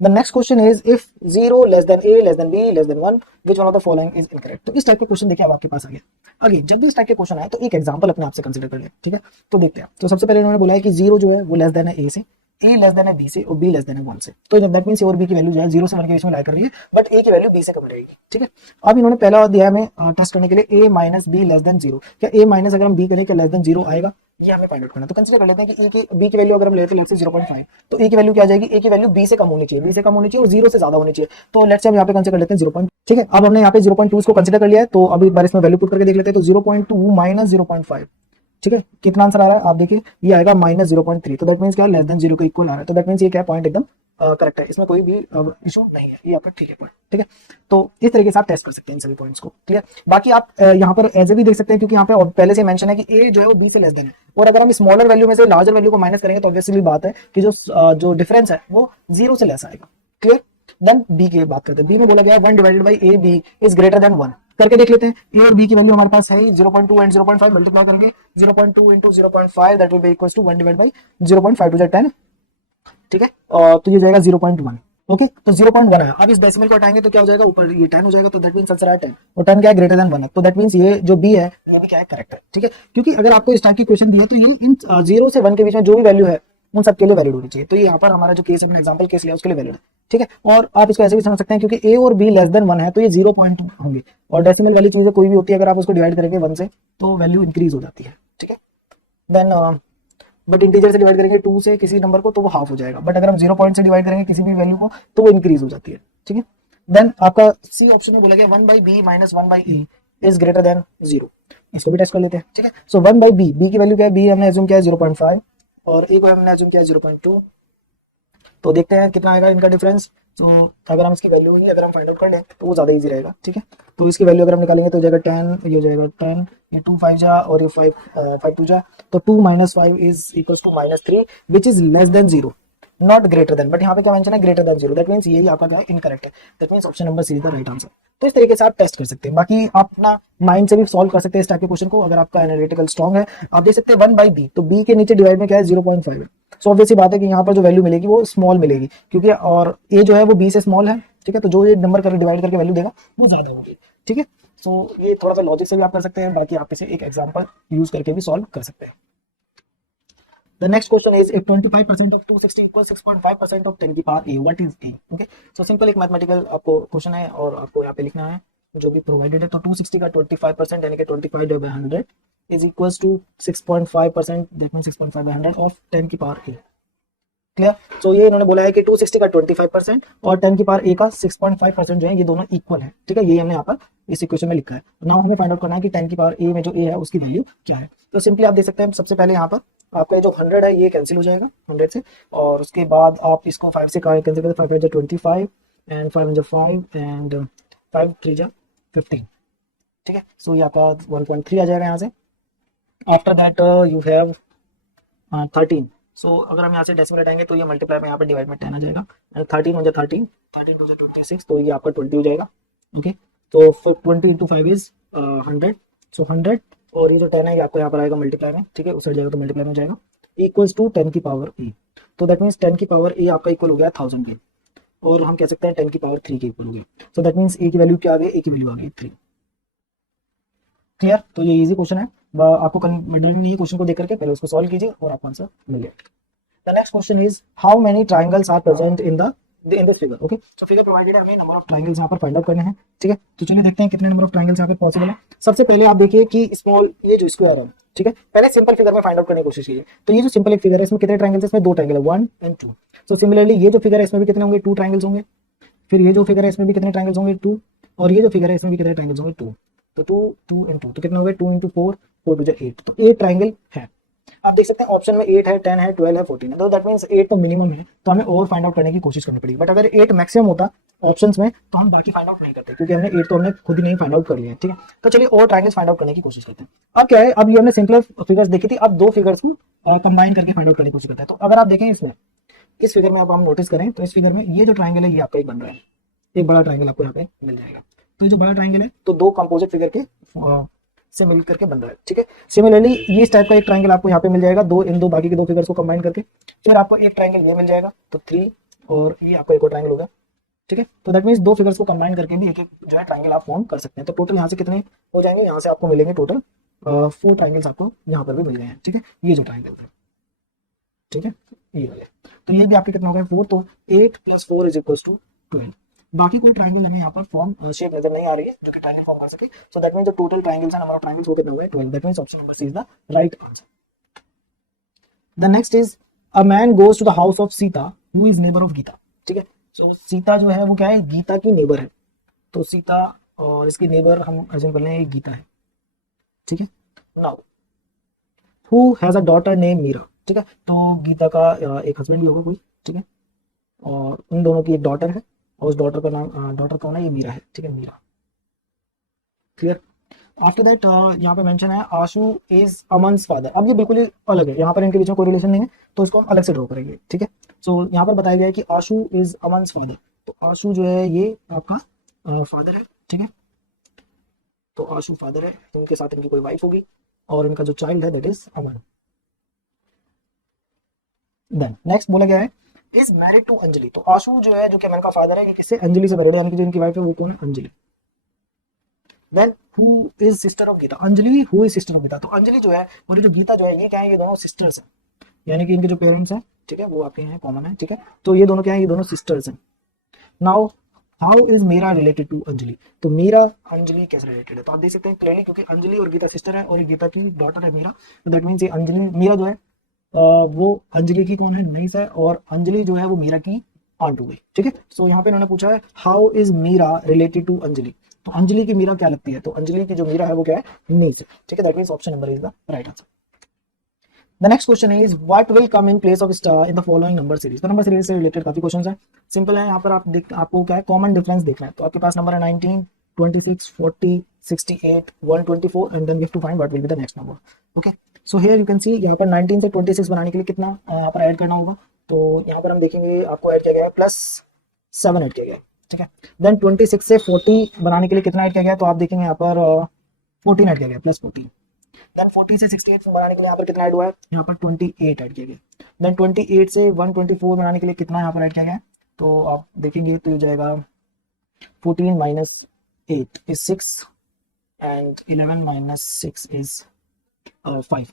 The next question is if 0 less than a less than b less than 1 which one of the following is incorrect. तो इस टाइप का क्वेश्चन देखिए अब आपके पास आ गया। अगेन जब भी इस टाइप के क्वेश्चन आए तो एक एग्जांपल अपने आप से कंसीडर कर ले। ठीक है, तो देखते हैं। तो सबसे पहले उन्होंने बोला है कि 0 जो है वो लेस देन है a से, a लेस देन है b से, और b लेस देन है 1 से। तो जब दैट मींस a और b की वैल्यू जो है 0 से 1 के बीच में लाई कर रही है, बट a की वैल्यू b से कम रहेगी। ठीक है, अब इन्होंने पहला दिया हमें टेस्ट करने के लिए a minus b less than 0। क्या a माइनस अगर हम b करें क्या लेस देन 0 आएगा, ये हमें फाइंड आउट करना है। तो कंसीडर कर लेते हैं कि a की b की वैल्यू अगर हम लेते हैं 0.5, तो a की वैल्यू क्या आ जाएगी, a की वैल्यू b से कम होनी चाहिए, b से कम होनी चाहिए और 0 से ज्यादा होनी चाहिए। तो लेट्स से हम यहाँ पे कंसीडर कर लेते हैं 0. ठीक है, अब हमने यहाँ पे 0.2 इसको कंसीडर कर लिया है, तो अभी एक बार इसमें वैल्यू पुट करके देख लेते हैं। तो 0.2 माइनस 0.5, ठीक है, कितना आंसर आ रहा है आप देखिए, ये आएगा माइनस 0.3। तो दैट मीन्स क्या, लेस देन 0 के इक्वल आ रहा है। तो दैट मीन्स ये क्या पॉइंट एकदम करेक्ट है, इसमें कोई भी इशू नहीं है, ये आपका ठीक है पॉइंट। ठीक है, तो इस तरीके से आप टेस्ट कर सकते हैं इन सभी पॉइंट्स को। क्लियर, बाकी आप यहाँ पर एज ए भी देख सकते हैं, क्योंकि यहाँ पे पहले से मेंशन है कि ए जो है वो बी से लेस देन है, और अगर हम स्मॉलर वैल्यू में से लार्जर वैल्यू को माइनस करेंगे तो ऑब्वियसली बात है कि जो डिफरेंस है वो 0 से लेस आएगा। क्लियर, देन बी की बात करते हैं। बी में बोला गया 1 divided by A B is greater than 1। करके देख लेते हैं। ए और बी की वैल्यू हमारे पास है 0.2 एंड 0.5 मल्टीप्लाई करेंगे, 0.2 into 0.5 that will be equals to 1 divide by 0.5 to 10। ठीक है, तो ये जाएगा 0.1। ओके, तो 0.1 है। अब इस डेसिमल को हटाएंगे तो क्या हो जाएगा, ऊपर ये 10 हो जाएगा, तो दैट मींस आंसर है 10, और 10 क्या है, ग्रेटर देन 1 है। तो दैट मींस ये जो बी है ये भी क्या है, करेक्ट है। ठीक है, क्योंकि अगर आपको इस टाइप की क्वेश्चन दिया तो ये इन 0 से 1 के बीच में जो भी वैल्यू है उन सबके लिए वैलिड होनी चाहिए। तो ये यहाँ पर हमारा जो केस है, एग्जांपल केस लिया उसके लिए वैलिड है। ठीक है, और आप इसको ऐसे भी समझ सकते हैं क्योंकि ए और बी लेस देन 1 है तो ये 0.2 होंगे, और डेसिमल वैल्यू चीजें कोई भी होती है अगर आप उसको डिवाइड करेंगे 1 से तो वैल्यू इंक्रीज हो जाती है। ठीक है, देन बट इंटीजर से डिवाइड करेंगे 2 से किसी नंबर को तो वो हाफ हो जाएगा, बट अगर हम 0 पॉइंट से डिवाइड करेंगे किसी भी वैल्यू को तो वो इंक्रीज हो जाती है। ठीक है, देन आपका सी ऑप्शन में बोला गया 1 by B minus 1 by A is greater than 0। इसको भी टेस्ट कर लेते हैं। ठीक है, सो 1 बाई बी, बी की वैल्यू क्या है, बी हमने एज्यूम किया है 0.5 और ए को हमने एज्यूम किया है 0.2। तो देखते हैं कितना आएगा इनका डिफरेंस। तो अगर हम इसकी वैल्यू ही अगर हम फाइंड आउट कर लें तो वो ज़्यादा इजी रहेगा। ठीक है, तो इसकी वैल्यू अगर हम निकालेंगे तो हो जाएगा 10, ये हो जाएगा 10, ये 2 5 जा और ये 5 2 जा, तो 2 minus 5 is equals to minus 3 which is less than 0, not greater than. But यहाँ पे क्या मेंशन है, ग्रेटर देन 0, दैट मींस यही आपका क्या है, इनकरेक्ट है। That means option number C is the right answer. तो इस तरीके से आप टेस्ट कर सकते हैं। बाकी आप अपना माइंड से भी सॉल्व कर सकते हैं इस टाइप के क्वेश्चन को, अगर आपका एनालिटिकल स्ट्रॉन्ग है। आप देख सकते हैं 1 बाई बी, तो बी के नीचे डिवाइड में क्या है 0.5 है। सो ऑब्वियस बात है कि यहाँ पर जो वैल्यू मिलेगी वो स्मॉल मिलेगी, क्योंकि और ए जो है वो बी से स्मॉल है। ठीक है, तो जो ये नंबर करके डिवाइड करके वैल्यू देगा वो ज्यादा होगी। ठीक है, सो ये थोड़ा सा लॉजिक से भी आप कर सकते हैं, बाकी आप इसे एक एग्जांपल यूज करके भी सॉल्व कर सकते हैं। The next question is if 25% of 260 equals 6.5% of 10 की power a, what is a? Okay, so simple एक मैथमेटिकल आपको क्वेश्चन है और आपको यहाँ पे लिखना है जो भी प्रोवाइडेड है। तो 260 का 25% यानी कि 25 divide by 100 is equals to 6.5%, that means 6.5 by 100 of 10 की पावर a। क्लियर, सो ये इन्होंने बोला है कि 260 का 25% और 10 की पावर a का 6.5% जो है ये दोनों इक्वल है। ठीक है, ये हमने यहाँ पर इस इक्वेशन में लिखा है। नाउ हमें फाइंड आउट करना है कि 10 की पावर a में जो a है उसकी वैल्यू क्या है। तो सिंपली आप देख सकते हैं सबसे पहले यहाँ पर आपका जो 100 है ये कैंसिल हो जाएगा 100 से, और उसके बाद आप इसको 5 से कैंसिल करें, 5 5 25 एंड 5 5 एंड 5 3 15। ठीक है, सो ये आपका 1.3 आ जाएगा यहाँ से। आफ्टर दैट यू हैव 13, सो अगर हम यहाँ से डेसिमल हटाएंगे तो ये मल्टीप्लाई में यहाँ पर डिवाइड में 10 आ जाएगा, एंड 13 हो जाए 13, 13 टू 26, तो ये आपका 20 हो जाएगा। ओके, तो 20 इंटू 5 इज 100, सो 100, और ये जो 10 है ये आपको यहाँ पर आएगा मल्टीप्लाई में, ठीक है, उस जाएगा तो मल्टीप्लाई में जाएगा, इक्वल्स टू 10 की पावर ए। तो दैट मीन्स 10 की पावर ए आपका इक्वल हो गया 1000 के, और हम कह सकते हैं 10 की पावर 3 के इक्वल हो गया। सो दैट मीन्स ए की वैल्यू क्या आ गई, ए की वैल्यू आ गई 3। क्लियर? तो ये इजी क्वेश्चन है, आपको कंफ्यूजन नहीं है क्वेश्चन को देख करके, पहले उसको सॉल्व कीजिए और आपको आंसर मिल जाएगा। The next question is how many triangles are present in this figure. Okay, so figure provided है, हमें नंबर ऑफ ट्राइंगल्स यहाँ पर फाइंड आउट करने हैं, ठीक है। तो चलिए देखते हैं कितने नंबर ऑफ ट्राइंगल्स यहाँ पे पॉसिबल है। सबसे पहले आप देखिए कि स्मॉल ये जो स्क्वायर है, ठीक है, पहले सिंपल फिगर में फाइंड आउट करने की कोशिश कीजिए। तो ये जो सिंपल एक फिगर है इसमें कितने ट्राइंगल्स है, इसमें 2 ट्राइंगल है, 1 एंड 2। सो सिमिलरली ये जो फिगर है इसमें भी कितने होंगे, 2 ट्राइंगल्स होंगे। फिर ये जो फिगर है इसमें भी कितने ट्राइंगल्स होंगे, 2, और ये जो फिगर है इसमें भी कितने ट्राइंगल्स होंगे, 2। तो 2 2 एंड 2, तो कितने हो गए, 2 इंटू 4, 4 टू 8, तो 8 ट्राइंगल है। आप देख सकते हैं ऑप्शन में 8 है, 10 है, 12 है, 14 है, तो दैट मींस 8 तो मिनिमम है, तो हमें और फाइंड आउट करने की कोशिश करनी पड़ेगी। बट अगर 8 मैक्सिमम होता ऑप्शंस में तो हम बाकी फाइंड आउट नहीं करते, क्योंकि हमने 8 तो हमने खुद ही नहीं फाइंड आउट कर लिया है, ठीक है। तो चलिए और ट्राइंगल्स फाइंड आउट करने की कोशिश करते हैं। अब क्या है, अब ये हमने सिंपल फिगर्स देखी थी, अब 2 फिगर्स को कंबाइन करके फाइंड आउट करने की कोशिश करते हैं। तो अगर आप देखें इसमें, इस फिगर में अब हम नोटिस करें तो इस फिगर में ये जो ट्राइंगल है ये आपका एक बन रहा है, एक बड़ा ट्राइंगल आपको यहाँ पे मिल जाएगा। तो ये जो बड़ा ट्राइंगल है तो 2 कंपोजिट फिगर के से मिल करके बन रहा है, ठीक है। सिमिलरली ये इस टाइप का एक ट्राइंगल आपको यहाँ पे मिल जाएगा, इन दो बाकी के 2 फिगर्स को कंबाइन करके, फिर आपको एक ट्राइंगल ये मिल जाएगा, तो 3, और ये आपका एक और ट्राइंगल होगा, ठीक है। तो दैट मींस 2 फिगर्स को कंबाइन करके भी एक जो है ट्राइंगल आप फॉर्म कर सकते हैं। तो टोटल यहाँ से कितने हो जाएंगे, यहाँ से आपको मिलेंगे टोटल 4 ट्राइंगल्स आपको यहाँ पर भी मिल गए हैं, ठीक है। ये जो ट्राइंगल है, ठीक है, ये वाले, तो ये भी आपके कितने हो गए, 4, तो 8 + 4 = 12। बाकी कोई ट्राइंगल हमें यहाँ पर फॉर्म शेप नजर नहीं आ रही है जो कि ट्राइंगल फॉर्म कर सके। सो दैट मींस जो टोटल ट्राइंगल्स है, नंबर ऑफ ट्राइंगल्स वो कितने हुए, 12। That means option number C is the right answer. The next is a man goes to the house of Sita who is neighbour of Geeta, ठीक है। सो सीता जो है वो क्या है, गीता की नेबर है। तो सीता और इसकी नेबर हम अज्यूम कर लें गीता है, ठीक है। Now who has a daughter name Meera, ठीक है। तो गीता का एक हस्बैंड भी होगा कोई, ठीक है, और उन दोनों की एक डॉटर है, और उस डॉटर का नाम, डॉटर कौन है, ये मीरा है, ठीक है, मीरा। क्लियर? आफ्टर दैट यहाँ पे मेंशन है आशु इज अमन्स फादर। अब ये बिल्कुल ही अलग है, यहाँ पर इनके बीच में कोई रिलेशन नहीं है, तो इसको हम अलग से ड्रॉ करेंगे, ठीक है। सो यहाँ पर बताया गया है कि आशु इज अमन्स फादर, तो आशु जो है ये आपका फादर है, ठीक है। तो आशु फादर है, तो इनके साथ इनकी कोई वाइफ होगी, और इनका जो चाइल्ड है that is Aman. Then next बोला गया है इज मैरिड टू अंजलि। तो आशु जो है, जो कि अमन का फादर है, ये किससे, अंजलि से मैरिड है, यानी कि जो इनकी वाइफ है वो कौन है, Anjali. Then who is sister of Geeta, Anjali who is sister of Geeta. तो अंजलि जो है और जो गीता जो है ये क्या है, ये दोनों सिस्टर्स हैं, यानी कि इनके जो पेरेंट्स हैं, ठीक है, वो आपके यहाँ कॉमन है, ठीक है। तो ये दोनों क्या है, ये दोनों सिस्टर्स हैं। Now how is Meera related to Anjali. तो मीरा अंजलि कैसे रिलेटेड है, तो आप देख सकते हैं क्लियरली, क्योंकि अंजलि और गीता सिस्टर है, और ये गीता की डॉटर है मीरा। तो दैट मीन्स ये अंजलि, मीरा जो है वो अंजलि की कौन है, नईस है, और अंजलि जो है वो मीरा की आंट हो गई, ठीक है। सो यहाँ पे इन्होंने पूछा है how is Meera related to Anjali. तो अंजलि की मीरा क्या लगती है, तो अंजलि की जो मीरा है वो क्या है, नीस है, ठीक है। That means option number is the right answer. The next question is what will come in place of star in the following number series. तो नंबर सीरीज से रिलेटेड काफी क्वेश्चंस हैं, सिंपल है। यहाँ पर आपको क्या है, कॉमन डिफरेंस देखना है। तो आपके पास नंबर है 19, 26, 40, 68, 124, and then we have to find what will be the next number. Okay, so here you can see यहाँ पर 19 से 26 बनाने के लिए कितना यहाँ पर ऐड करना होगा। तो यहाँ पर हम देखेंगे आपको ऐड किया गया है +7 ऐड किया गया है, ठीक है। देन 26 से 40 बनाने के लिए कितना ऐड किया गया है, तो आप देखेंगे यहाँ पर 14 ऐड किया गया, +14। देन 40 से 68 बनाने के लिए यहाँ पर कितना ऐड हुआ है, यहाँ पर 28 ऐड किया गया। देन 28 से 124 बनाने के लिए कितना यहाँ पर ऐड किया गया है, तो आप देखेंगे तो ये जाएगा 14 - 8 is 6 and 11 - 6 is 5।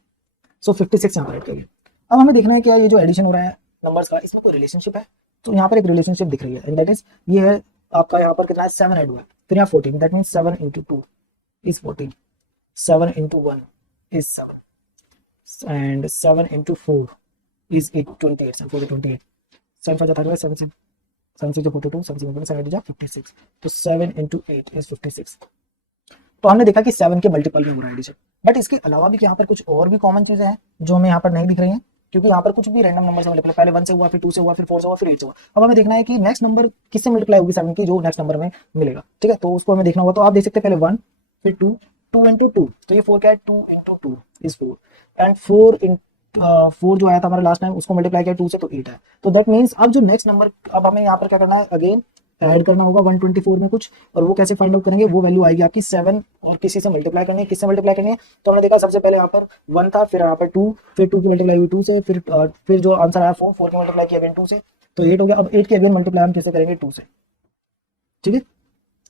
सो 56 यहाँ पर ऐड किया गया। अब हमें देखना है कि ये जो एडिशन हो रहा है नंबर्स का, इसमें कोई रिलेशनशिप है। तो यहाँ पर एक रिलेशनशिप दिख रही है, एंड दैट इज ये है आपका यहाँ पर कितना है, 7 ऐड हुआ है, फिर यहाँ 14, that means 7 × 2 is 14, 7 × 1 is 7, and 7 × 4 is 8, 28, 7 4 28, 7 5 30, 7 6 42, 7 6 7 8 56, तो 7 × 8 is 56। तो हमने देखा कि 7 के मल्टीपल में हो रहा है एडिशन, बट इसके अलावा भी यहाँ पर कुछ और भी कॉमन चीजें हैं जो हमें यहाँ पर नहीं दिख रही हैं, क्योंकि यहाँ पर कुछ भी रैंडम नंबर से मल्टीप्लाई, पहले 1 से हुआ, फिर 2 से हुआ, फिर 4 से हुआ, फिर 8 से हुआ। अब हमें देखना है कि नेक्स्ट नंबर किससे मल्टीप्लाई होगी 7 की, जो नेक्स्ट नंबर में मिलेगा, ठीक है। तो उसको हमें देखना होगा। तो आप देख सकते हैं पहले 1, फिर 2, 2 × 2, तो ये 4 क्या है, 2 × 2 is 4, एंड 4 × 4 जो आया था हमारा लास्ट टाइम, उसको मल्टीप्लाई किया 2 से तो 8 है। तो दैट मीन्स अब जो नेक्स्ट नंबर, अब हमें यहाँ पर क्या करना है, अगेन ऐड करना होगा 124 में कुछ, और वो कैसे फाइंड आउट करेंगे, वो वैल्यू आएगी आपकी 7 और किसी से मल्टीप्लाई करनी है। किससे मल्टीप्लाई करनी है, तो हमने देखा सबसे पहले यहाँ पर 1 था, फिर यहाँ पर 2, फिर 2 की मल्टीप्लाई हुई 2 से, फिर जो आंसर आया 4 की मल्टीप्लाई किया अगेन 2 से, तो 8 हो गया। अब 8 की अगेन मल्टीप्लाई हम किससे करेंगे, 2 से, ठीक है।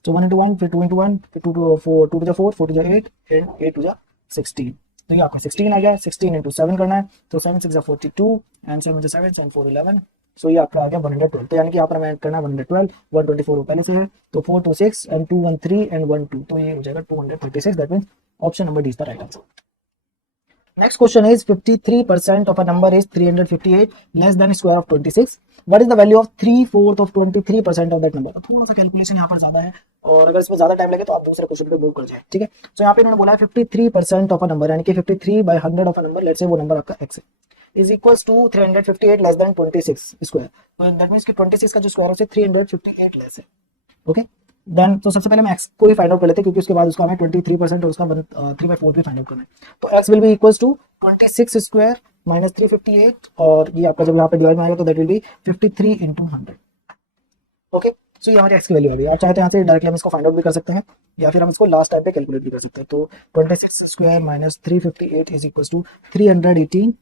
तो 1 into 1, फिर 2 into 1, फिर 2 to 4, 2 to 4, 4 to 8, and 8 to 16। तो ये आपका 16 आ गया। 16 into 7 करना है, तो 7 6 42 एंड 7 into 7 7 4 11। सो ये आपका आ गया 112। तो यानी कि यहाँ पर हमें ऐड करना है 112, 124 पहले से है, तो 4 2 6 एंड 2 1 3 एंड 1 2, तो ये हो जाएगा 236। That means option number D is the right answer. Next question is 53% of a number is 358 less than square of 26. What is the value of 3/4 of 23% of that number? तो थोड़ा सा कैलकुलेशन यहाँ पर ज्यादा है, और अगर इसमें ज्यादा टाइम लगे तो आप दूसरे क्वेश्चन पे मूव कर जाए, ठीक है। तो यहाँ पे इन्होंने बोला है 53% ऑफ अ नंबर, यानी कि 53/100 of a number, let's say वो नंबर आपका x है, is equals to 358 less than 26 square. तो दैट मीन्स कि 26 का जो स्क्वायर है उससे 358 लेस है, ओके। देन तो सबसे पहले हम x को ही फाइंड आउट कर लेते हैं, क्योंकि उसके बाद उसका हमें 23% और उसका 3/4 भी फाइंड आउट करना है। तो x will be equals to 26 square minus 358, और ये आपका जब यहाँ पे डिवाइड में आएगा तो that will be 53 into 100, okay. So ये हमारी x की वैल्यू आ गई। आप चाहते हैं यहाँ से डायरेक्टली हम इसको फाइंड आउट भी कर सकते हैं, या फिर हम इसको लास्ट टाइम पे कैलकुलेट भी कर सकते हैं। तो 26 square minus 358 is equals to 318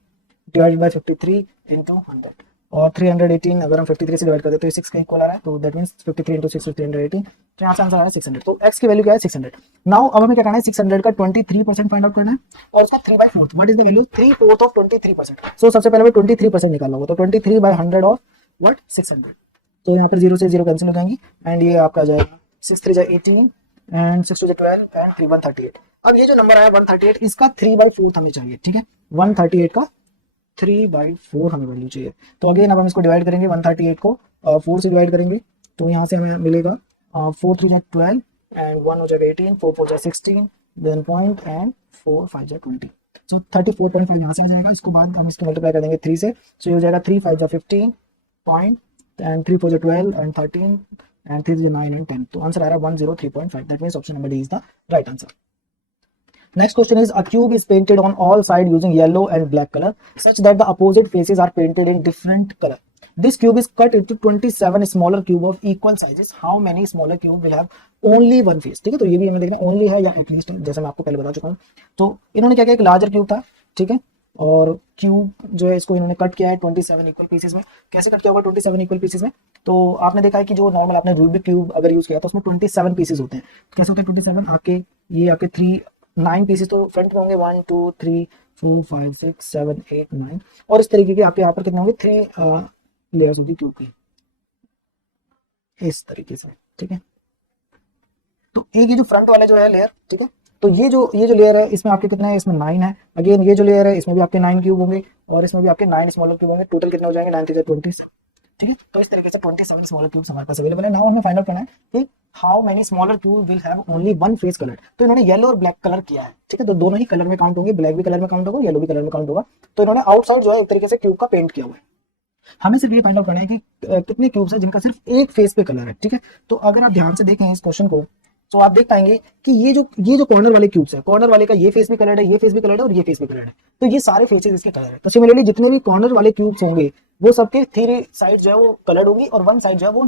divided by 53 into 100, और 318 अगर हम 53 से डिवाइड करते हैं तो ये 6 का इक्वल आ रहा है, तो दैट मींस 53 into 6 318, तो यहाँ से आंसर आ रहा है 600। तो x की वैल्यू क्या है, 600। नाउ अब हमें क्या करना है, 600 का 23% फाइंड आउट करना है, और उसका 3/4, what is the value, 3/4 of 23%। सो सबसे पहले हमें 23% निकालना होगा, तो 23/100 ऑफ व्हाट, 600। तो यहाँ पर 0 से 0 कैंसिल हो जाएंगी, एंड ये आपका आ जाएगा 6 3 18 एंड 6 2 12 एंड 3 138। अब ये जो नंबर आया 138, इसका 3/4 हमें चाहिए, ठीक है। 138 का 3/4 हमें वैल्यू चाहिए। तो अगेन अब हम इसको डिवाइड करेंगे, 138 को 4 से डिवाइड करेंगे, तो यहाँ से हमें मिलेगा 4 3 12 एंड 1 हो जाएगा 18, 4 4 16, देन पॉइंट एंड 4 5 20। सो 34.5 यहाँ से आ जाएगा। इसको बाद हम इसको मल्टीप्लाई कर देंगे 3 से, सो ये हो जाएगा 3 5 15 point and 3 4 12 and 13 and 3 9 and 10। तो आंसर आ रहा है 103.5। That means option number D is the right answer. Next question is, a cube is painted on all sides using yellow and black color such that the opposite faces are painted in different color. This cube is cut into 27 smaller cube of equal sizes. How many smaller cube will have only one face? ठीक है, तो ये भी हमें देखना only है या at least है, जैसे मैं आपको पहले बता चुका हूँ। तो इन्होंने क्या किया, एक लार्जर क्यूब था, ठीक है, और क्यूब जो है इसको इन्होंने कट किया है 27 इक्वल पीसेस में। कैसे कट किया होगा 27 इक्वल पीसेस में, तो आपने देखा है कि जो नॉर्मल आपने रूबिक क्यूब अगर यूज किया तो उसमें 27 पीसेस होते हैं। कैसे होते हैं 27, आपके ये आपके 9 पीसेस तो फ्रंट में होंगे, 1 2 3 4 5 6 7 8 9, और इस तरीके के आपके यहाँ पर कितने होंगे, 3 लेयर्स होगी क्यूब की, इस तरीके से, ठीक है। तो एक ये जो फ्रंट वाला जो है लेयर, ठीक है, तो ये जो लेयर है इसमें आपके कितने हैं, इसमें 9 है। अगेन ये जो लेयर है इसमें भी आपके 9 क्यूब होंगे, और इसमें भी आपके 9 स्मॉलर क्यूब होंगे। टोटल कितने हो जाएंगे, 9 3 20, ठीक है। तो इस तरीके से 27 स्मॉलर क्यूब्स हमारे पास अवेलेबल है। नाउ हमें फाइंड आउट करना है कि how many smaller cube will have only one face colour. तो इन्होंने येलो और ब्लैक कलर किया है, ठीक है, तो दोनों ही कलर में काउंट होंगे, ब्लैक भी कलर में काउंट होगा, येलो भी कलर में काउंट होगा। तो इन्होंने आउटसाइड जो है एक तरीके से क्यूब का पेंट किया हुआ है। हमें सिर्फ ये फाइंड आउट करना है कि कितने क्यूब्स है जिनका सिर्फ एक फेस पे कलर है, ठीक है। तो अगर आप ध्यान से देखें इस क्वेश्चन को, तो आप देख पाएंगे कि ये जो कॉर्नर वाले क्यूब्स है, कॉर्नर वाले का ये फेस भी कलर्ड है, ये फेस भी कलर्ड है, और ये फेस भी कलर्ड है। तो ये सारे फेसेस इसके कलर है। तो सिमिलरली जितने भी कॉर्नर वाले क्यूब्स होंगे वो सबके 3 साइड जो है वो कलर्ड होंगी, और 1 साइड जो है वो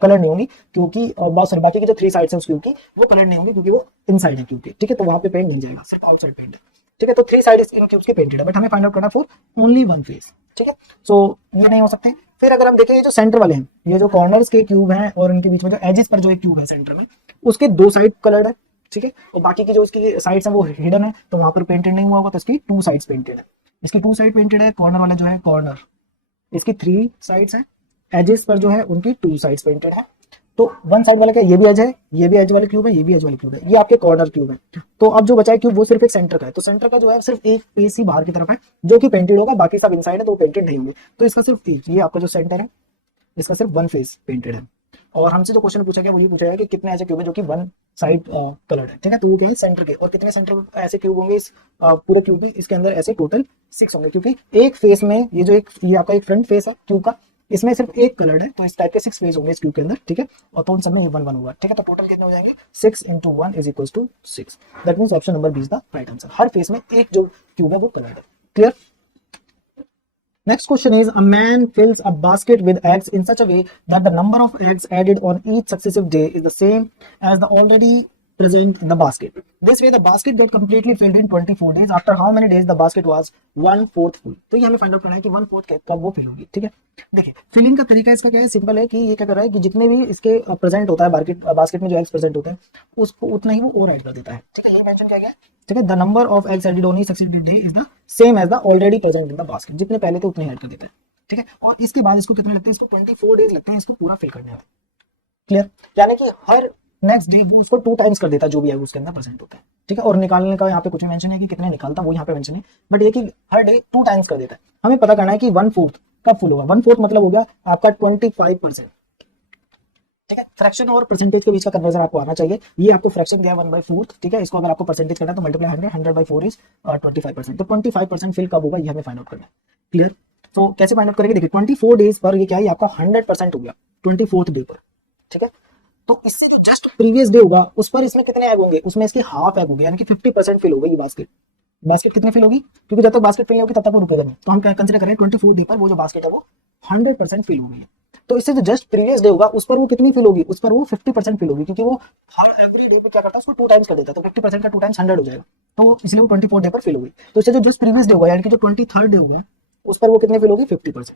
कलर नहीं होंगी, क्योंकि बाकी की जो 3 साइड्स है उस क्यूब की वो कलर नहीं होंगी, क्योंकि वो इनसाइड है क्यूब के, ठीक है। तो वहां पे पेंट नहीं जाएगा, सिर्फ आउटसाइड पेंट है, ठीक है। तो 3 साइड इन क्यूब्स के पेंटेड है, बट हमें फाइंड आउट करना फॉर ओनली वन फेस, ठीक है। सो ये नहीं हो सकते। फिर अगर हम देखें ये जो सेंटर वाले हैं, ये जो कॉर्नर्स के क्यूब हैं और इनके बीच में जो एजेस पर जो एक क्यूब है सेंटर में, उसके 2 साइड कलर्ड है, ठीक है, और बाकी की जो इसकी साइड्स हैं वो हिडन है, तो वहां पर पेंटेड नहीं हुआ होगा, तो इसकी 2 साइड्स पेंटेड है। इसकी 2 साइड पेंटेड है, कॉर्नर वाला जो है कॉर्नर, इसकी 3 साइड्स है, एजेस पर जो है उनकी 2 साइड्स पेंटेड है। तो 1 साइड वाला क्या, ये भी एज है, ये भी एज वाले क्यूब है, ये भी एज वाले क्यूब है, ये आपके कॉर्नर क्यूब है। तो अब जो बचा है क्यूब वो सिर्फ एक सेंटर का है, तो सेंटर का जो है सिर्फ एक फेस ही बाहर की तरफ है जो कि पेंटेड होगा, बाकी सब इनसाइड है तो वो पेंटेड नहीं होंगे। तो इसका सिर्फ ये आपका जो सेंटर है इसका सिर्फ 1 फेस पेंटेड है। और हमसे जो क्वेश्चन पूछा गया वो ये पूछा गया कि कितने ऐसे क्यूब है जो कि 1 साइड कलर्ड है, ठीक है। तो वो क्या है सेंटर के, और कितने सेंटर ऐसे क्यूब होंगे इस पूरे क्यूब के, इसके अंदर ऐसे टोटल 6 होंगे, क्योंकि एक फेस में ये आपका एक फ्रंट फेस है क्यूब का, इसमें सिर्फ एक कलर्ड है, तो इस टाइप के 6 फेस होंगे इस क्यूब के अंदर, ठीक है। और तो उन सब में 1 1 होगा, ठीक है। तो टोटल कितने हो जाएंगे, 6 into 1 is equals to 6। That means option number B is the right answer. हर फेस में एक जो क्यूब है वो कलर्ड है। Clear. Next question is, a man fills a basket with eggs in such a way that the number of eggs added on each successive day is the same as the already present in the basket. This way the basket get completely filled in 24 days. After how many days the basket was 1/4 full. तो ये हमें फाइंड आउट करना है कि 1/4 कब वो फिल होगी। ठीक है, देखिए फिलिंग का तरीका इसका क्या है, सिंपल है कि ये क्या कर रहा है कि जितने भी इसके प्रेजेंट होता है बास्केट में जो एग्स प्रेजेंट होते हैं उसको उतना ही वो और ऐड कर देता है। ठीक है, ये मेंशन किया गया है। ठीक है, the number of eggs added on each successive day is the same as the already present in the basket. जितने पहले थे उतने ऐड कर देते हैं। ठीक है, और इसके बाद इसको कितने लगते हैं, इसको 24 डेज लगते हैं इसको पूरा फिल करने में। क्लियर, यानी कि हर नेक्स्ट डे उसको 2 टाइम्स कर देता है जो भी है उसके अंदर प्रेजेंट होता है। ठीक है, और निकालने का यहाँ पे कुछ मेंशन है कि कितने निकालता वो यहाँ पे मेंशन है, बट ये कि हर डे 2 टाइम्स कर देता है। हमें पता करना है कि 1/4 कब फुल होगा। 1/4 मतलब हो गया आपका 25%। ठीक है, फ्रैक्शन और परसेंटेज के बीच का कन्वर्जन आपको आना चाहिए। ये आपको फ्रैक्शन दिया है 1/4। ठीक है, इसको अगर आपको परसेंटेज करना है तो मल्टीप्लाई 100/4 इज 25%। तो 25% फिल कब होगा ये हमें फाइंड आउट करना है। क्लियर, तो कैसे फाइंड आउट करेंगे, देखिए 24 डेज पर ये क्या है आपका 100% हो गया 24th डे पर। ठीक है, तो इससे जो जस्ट प्रीवियस डे होगा उस पर इसमें कितने एग होंगे, उसमें इसके हाफ एग होंगे, यानी कि 50% फिल होगी ये बास्केट। बास्केट कितने फिल होगी, क्योंकि जब तक बास्केट फिल नहीं होगी तब तक वो रुकेगा नहीं। तो हम कंसीडर करें 24 डे पर वो जो बास्केट है वो 100% फिल हो गई है। तो इससे जो जस्ट प्रीवियस डे होगा उस पर वो कितनी फिल होगी, उस पर वो 50% फिल होगी, क्योंकि वो हर एवरी डे पे क्या करता है उसको 2 टाइम्स कर देता है। तो 50% का 2 टाइम्स 100 हो जाएगा, तो इसलिए वो 24 डे पर फिल होगी। तो इससे जो जस्ट प्रीवियस डे होगा यानी कि जो 23rd डे होगा उस पर वो कितने फिल होगी 50%।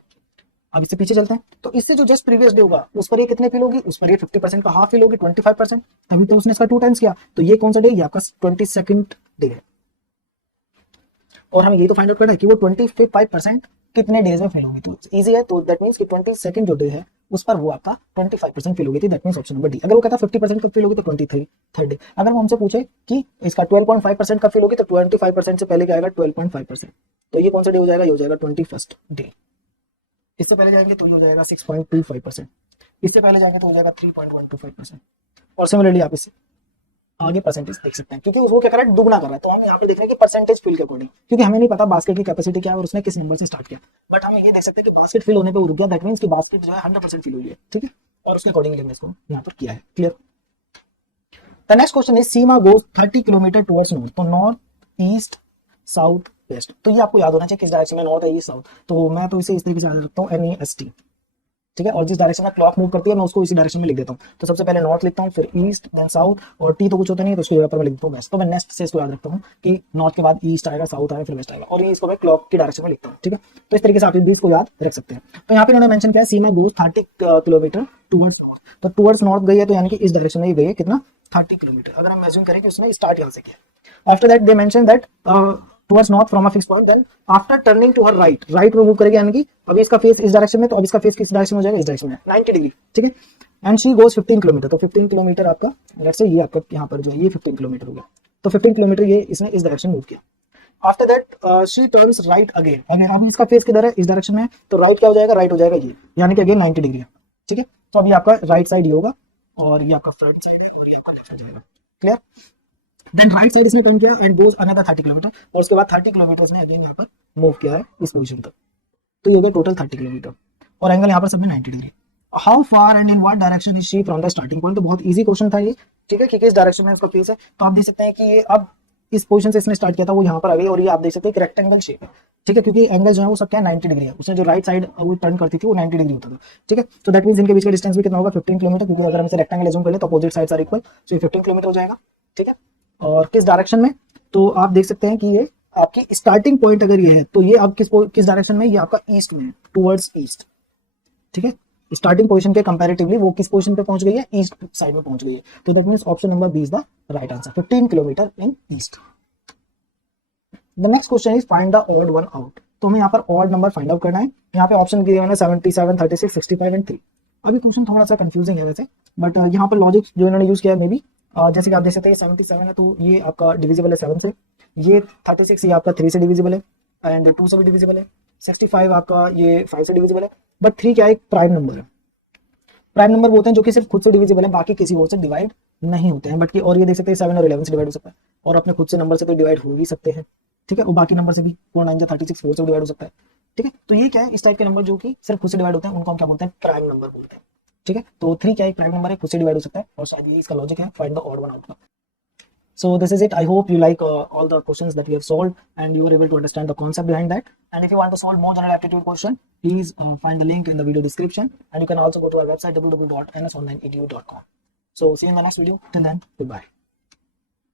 अब इससे पीछे चलते हैं, तो इससे जो जस्ट प्रीवियस डे होगा उस पर ये कितने फिल होगी, उस पर ये 50% का हाफ फिल होगी 25%। तभी तो उसने इसका 2 टाइम्स किया। तो ये कौन सा डे, ये आपका 22nd डे है। और हमें ये तो फाइंड आउट करना है कि वो 25% कितने डेज में फिल होगी। तो इजी है, तो दैट मींस कि 22nd जो डे है उस पर वो आपका 25% फिल होगी थी। That means option number D. अगर वो कहता 50% कब फिल होगी तो 23rd डे। अगर वो हमसे पूछे कि इसका 12.5% कब फिल होगी तो 25% से पहले क्या आएगा 12.5%। तो ये कौन सा डे हो जाएगा, ये हो जाएगा 21st डे। इससे पहले जाएंगे तो ये हो जाएगा 6.25%। इससे पहले जाएंगे तो हो जाएगा 3.125%। और सिमिलरली आप इससे आगे परसेंटेज देख सकते हैं, क्योंकि वो क्या कर रहा है दुगना कर रहा है। तो हम यहाँ पे देख रहे हैं कि परसेंटेज फिल के अकॉर्डिंग, क्योंकि हमें नहीं पता बास्केट की कैपेसिटी क्या है और उसने किस नंबर से स्टार्ट किया, बट हम ये देख सकते हैं कि बास्केट फिल होने पे वो रुक गया। दैट मींस कि बास्केट जो है 100% फिल हुई है। ठीक है, और उसके अकॉर्डिंगली हमने इसको यहाँ पर किया है। Clear, the next question is Seema goes 30 kilometre towards north. तो नॉर्थ, ईस्ट, साउथ, वेस्ट। तो ये आपको याद होना चाहिए किस डायरेक्शन में नॉर्थ है, ईस्ट, साउथ। तो मैं तो इसे इस तरीके से याद रखता हूँ NEST। ठीक है, और जिस डायरेक्शन में क्लॉक मूव करती है मैं उसको इसी डायरेक्शन में लिख देता हूँ। तो सबसे पहले नॉर्थ लिखता हूँ, फिर ईस्ट, देन साउथ, और टी तो कुछ होता नहीं है तो उसको जगह पर मैं लिख देता हूँ वेस्ट। तो मैं नेक्स्ट से इसको याद रखता हूँ कि नॉर्थ के बाद ईस्ट आएगा, साउथ आएगा, फिर वेस्ट आएगा, और ये इसको मैं क्लॉक की डायरेक्शन में लिखता हूँ। ठीक है, तो इस तरीके से आप इस बीच को याद रख सकते हैं। तो यहाँ पे उन्होंने मेंशन किया सीमा गोज 30 किलोमीटर टुवर्ड्स नॉर्थ। तो टुवर्ड्स नॉर्थ गई है तो यानी कि इस डायरेक्शन में ही गई है, कितना 30 किलोमीटर। अगर हम एज्यूम करें कि उसने स्टार्ट यहाँ से किया, after that they mention that towards north from a fixed point, then after turning to her right में मूव करेगी, यानी कि अभी इसका फेस इस डायरेक्शन में, तो अब इसका फेस किस डायरेक्शन में हो जाएगा, इस डायरेक्शन में 90 डिग्री। ठीक है, एंड शी गोज 15 किलोमीटर। तो 15 किलोमीटर आपका लेट्स से ये आपका यहाँ पर जो है ये 15 किलोमीटर हो गया। तो 15 किलोमीटर ये इसने इस डायरेक्शन मूव किया। After that she turns right again. अभी इसका फेस किधर है, इस डायरेक्शन में, तो राइट क्या हो जाएगा, राइट हो जाएगा ये, यानी कि अगेन 90 डिग्री है। ठीक है, तो अभी आपका राइट साइड ये होगा और ये आपका फ्रंट साइड है और ये आपका लेफ्ट हो जाएगा। क्लियर, देन राइट साइड इसने टर्न किया एंड गोज अनदर 30 किलोमीटर, और उसके बाद 30 किलोमीटर इसने अगेन यहाँ पर मूव किया है इस पोजीशन तक। तो ये हो गया टोटल 30 किलोमीटर, और एंगल यहाँ पर सब में 90 degree. How far and in what direction is she from the starting point. तो बहुत इजी क्वेश्चन था ये। ठीक है, कि किस डायरेक्शन में उसका फेस है। तो आप देख सकते हैं कि ये अब इस पोजीशन से इसने स्टार्ट किया था वो यहाँ पर आ गई, और ये आप देख सकते हैं कि रेक्टेंगल शेप है। ठीक है, क्योंकि एंगल जो है वो सब क्या है 90 डिग्री है। उसने जो राइट साइड वो टर्न करती थी वो 90 डिग्री होता था। ठीक है, तो दैट मींस इनके बीच का डिस्टेंस भी कितना होगा 15 किलोमीटर, क्योंकि अगर हम इसे रेक्टेंगल एज्यूम कर ले तो अपोजिट साइड्स आर इक्वल, सो ये 15 किलोमीटर हो जाएगा। ठीक है, और किस डायरेक्शन में, तो आप देख सकते हैं कि ये आपकी स्टार्टिंग पॉइंट अगर ये है तो ये अब किस डायरेक्शन में, ये आपका ईस्ट में, टुवर्ड्स ईस्ट। ठीक है, स्टार्टिंग पोजीशन के कंपैरेटिवली वो किस पोजीशन पे पहुंच गई है, ईस्ट साइड में पहुंच गई है। तो that means option number B is the right answer, 15 kilometre in east. The next question is find the odd one out. तो हमें यहाँ पर ऑड नंबर फाइंड आउट करना है। यहाँ पे ऑप्शन दिए हुए हैं 77, 36, 65 एंड 3। अभी क्वेश्चन थोड़ा सा कंफ्यूजिंग है वैसे, बट यहाँ पर लॉजिक जो इन्होंने यूज किया है मे बी जैसे कि आप देख सकते हैं 77 है तो ये आपका डिविजिबल है 7 से, ये 36 ये आपका 3 से डिविजिबल है, एंड 2 से भी डिविजिबल है, 65 आपका ये 5 से डिविजिबल है। बट 3 क्या है, एक प्राइम नंबर है। प्राइम नंबर बोलते हैं जो कि सिर्फ खुद से डिविजिबल है, बाकी किसी और से डिवाइड नहीं होते हैं। बट और ये देख सकते हैं 7 और 11 से डिवाइड हो सकता है, और अपने खुद से नंबर से तो डिवाइड हो ही सकते हैं। ठीक है, और बाकी नंबर से भी 4 9 36 4 से डिवाइड हो सकता है। ठीक है, तो ये क्या है, इस टाइप के नंबर जो कि सिर्फ खुद से डिवाइड होते हैं उनको हम क्या बोलते हैं, प्राइम नंबर बोलते हैं। ठीक है, तो 3 क्या है, प्राइम नंबर है, खुद से डिवाइड हो सकता है, और शायद ये इसका लॉजिक है find the odd one out का। So this is it. I hope you like all the questions that we have solved and you were able to understand the concept behind that. And if you want to solve more general aptitude question, please find the link in the video description, and you can also go to our website www.nsonlineedu.com. So see you in the next video. Till then, goodbye.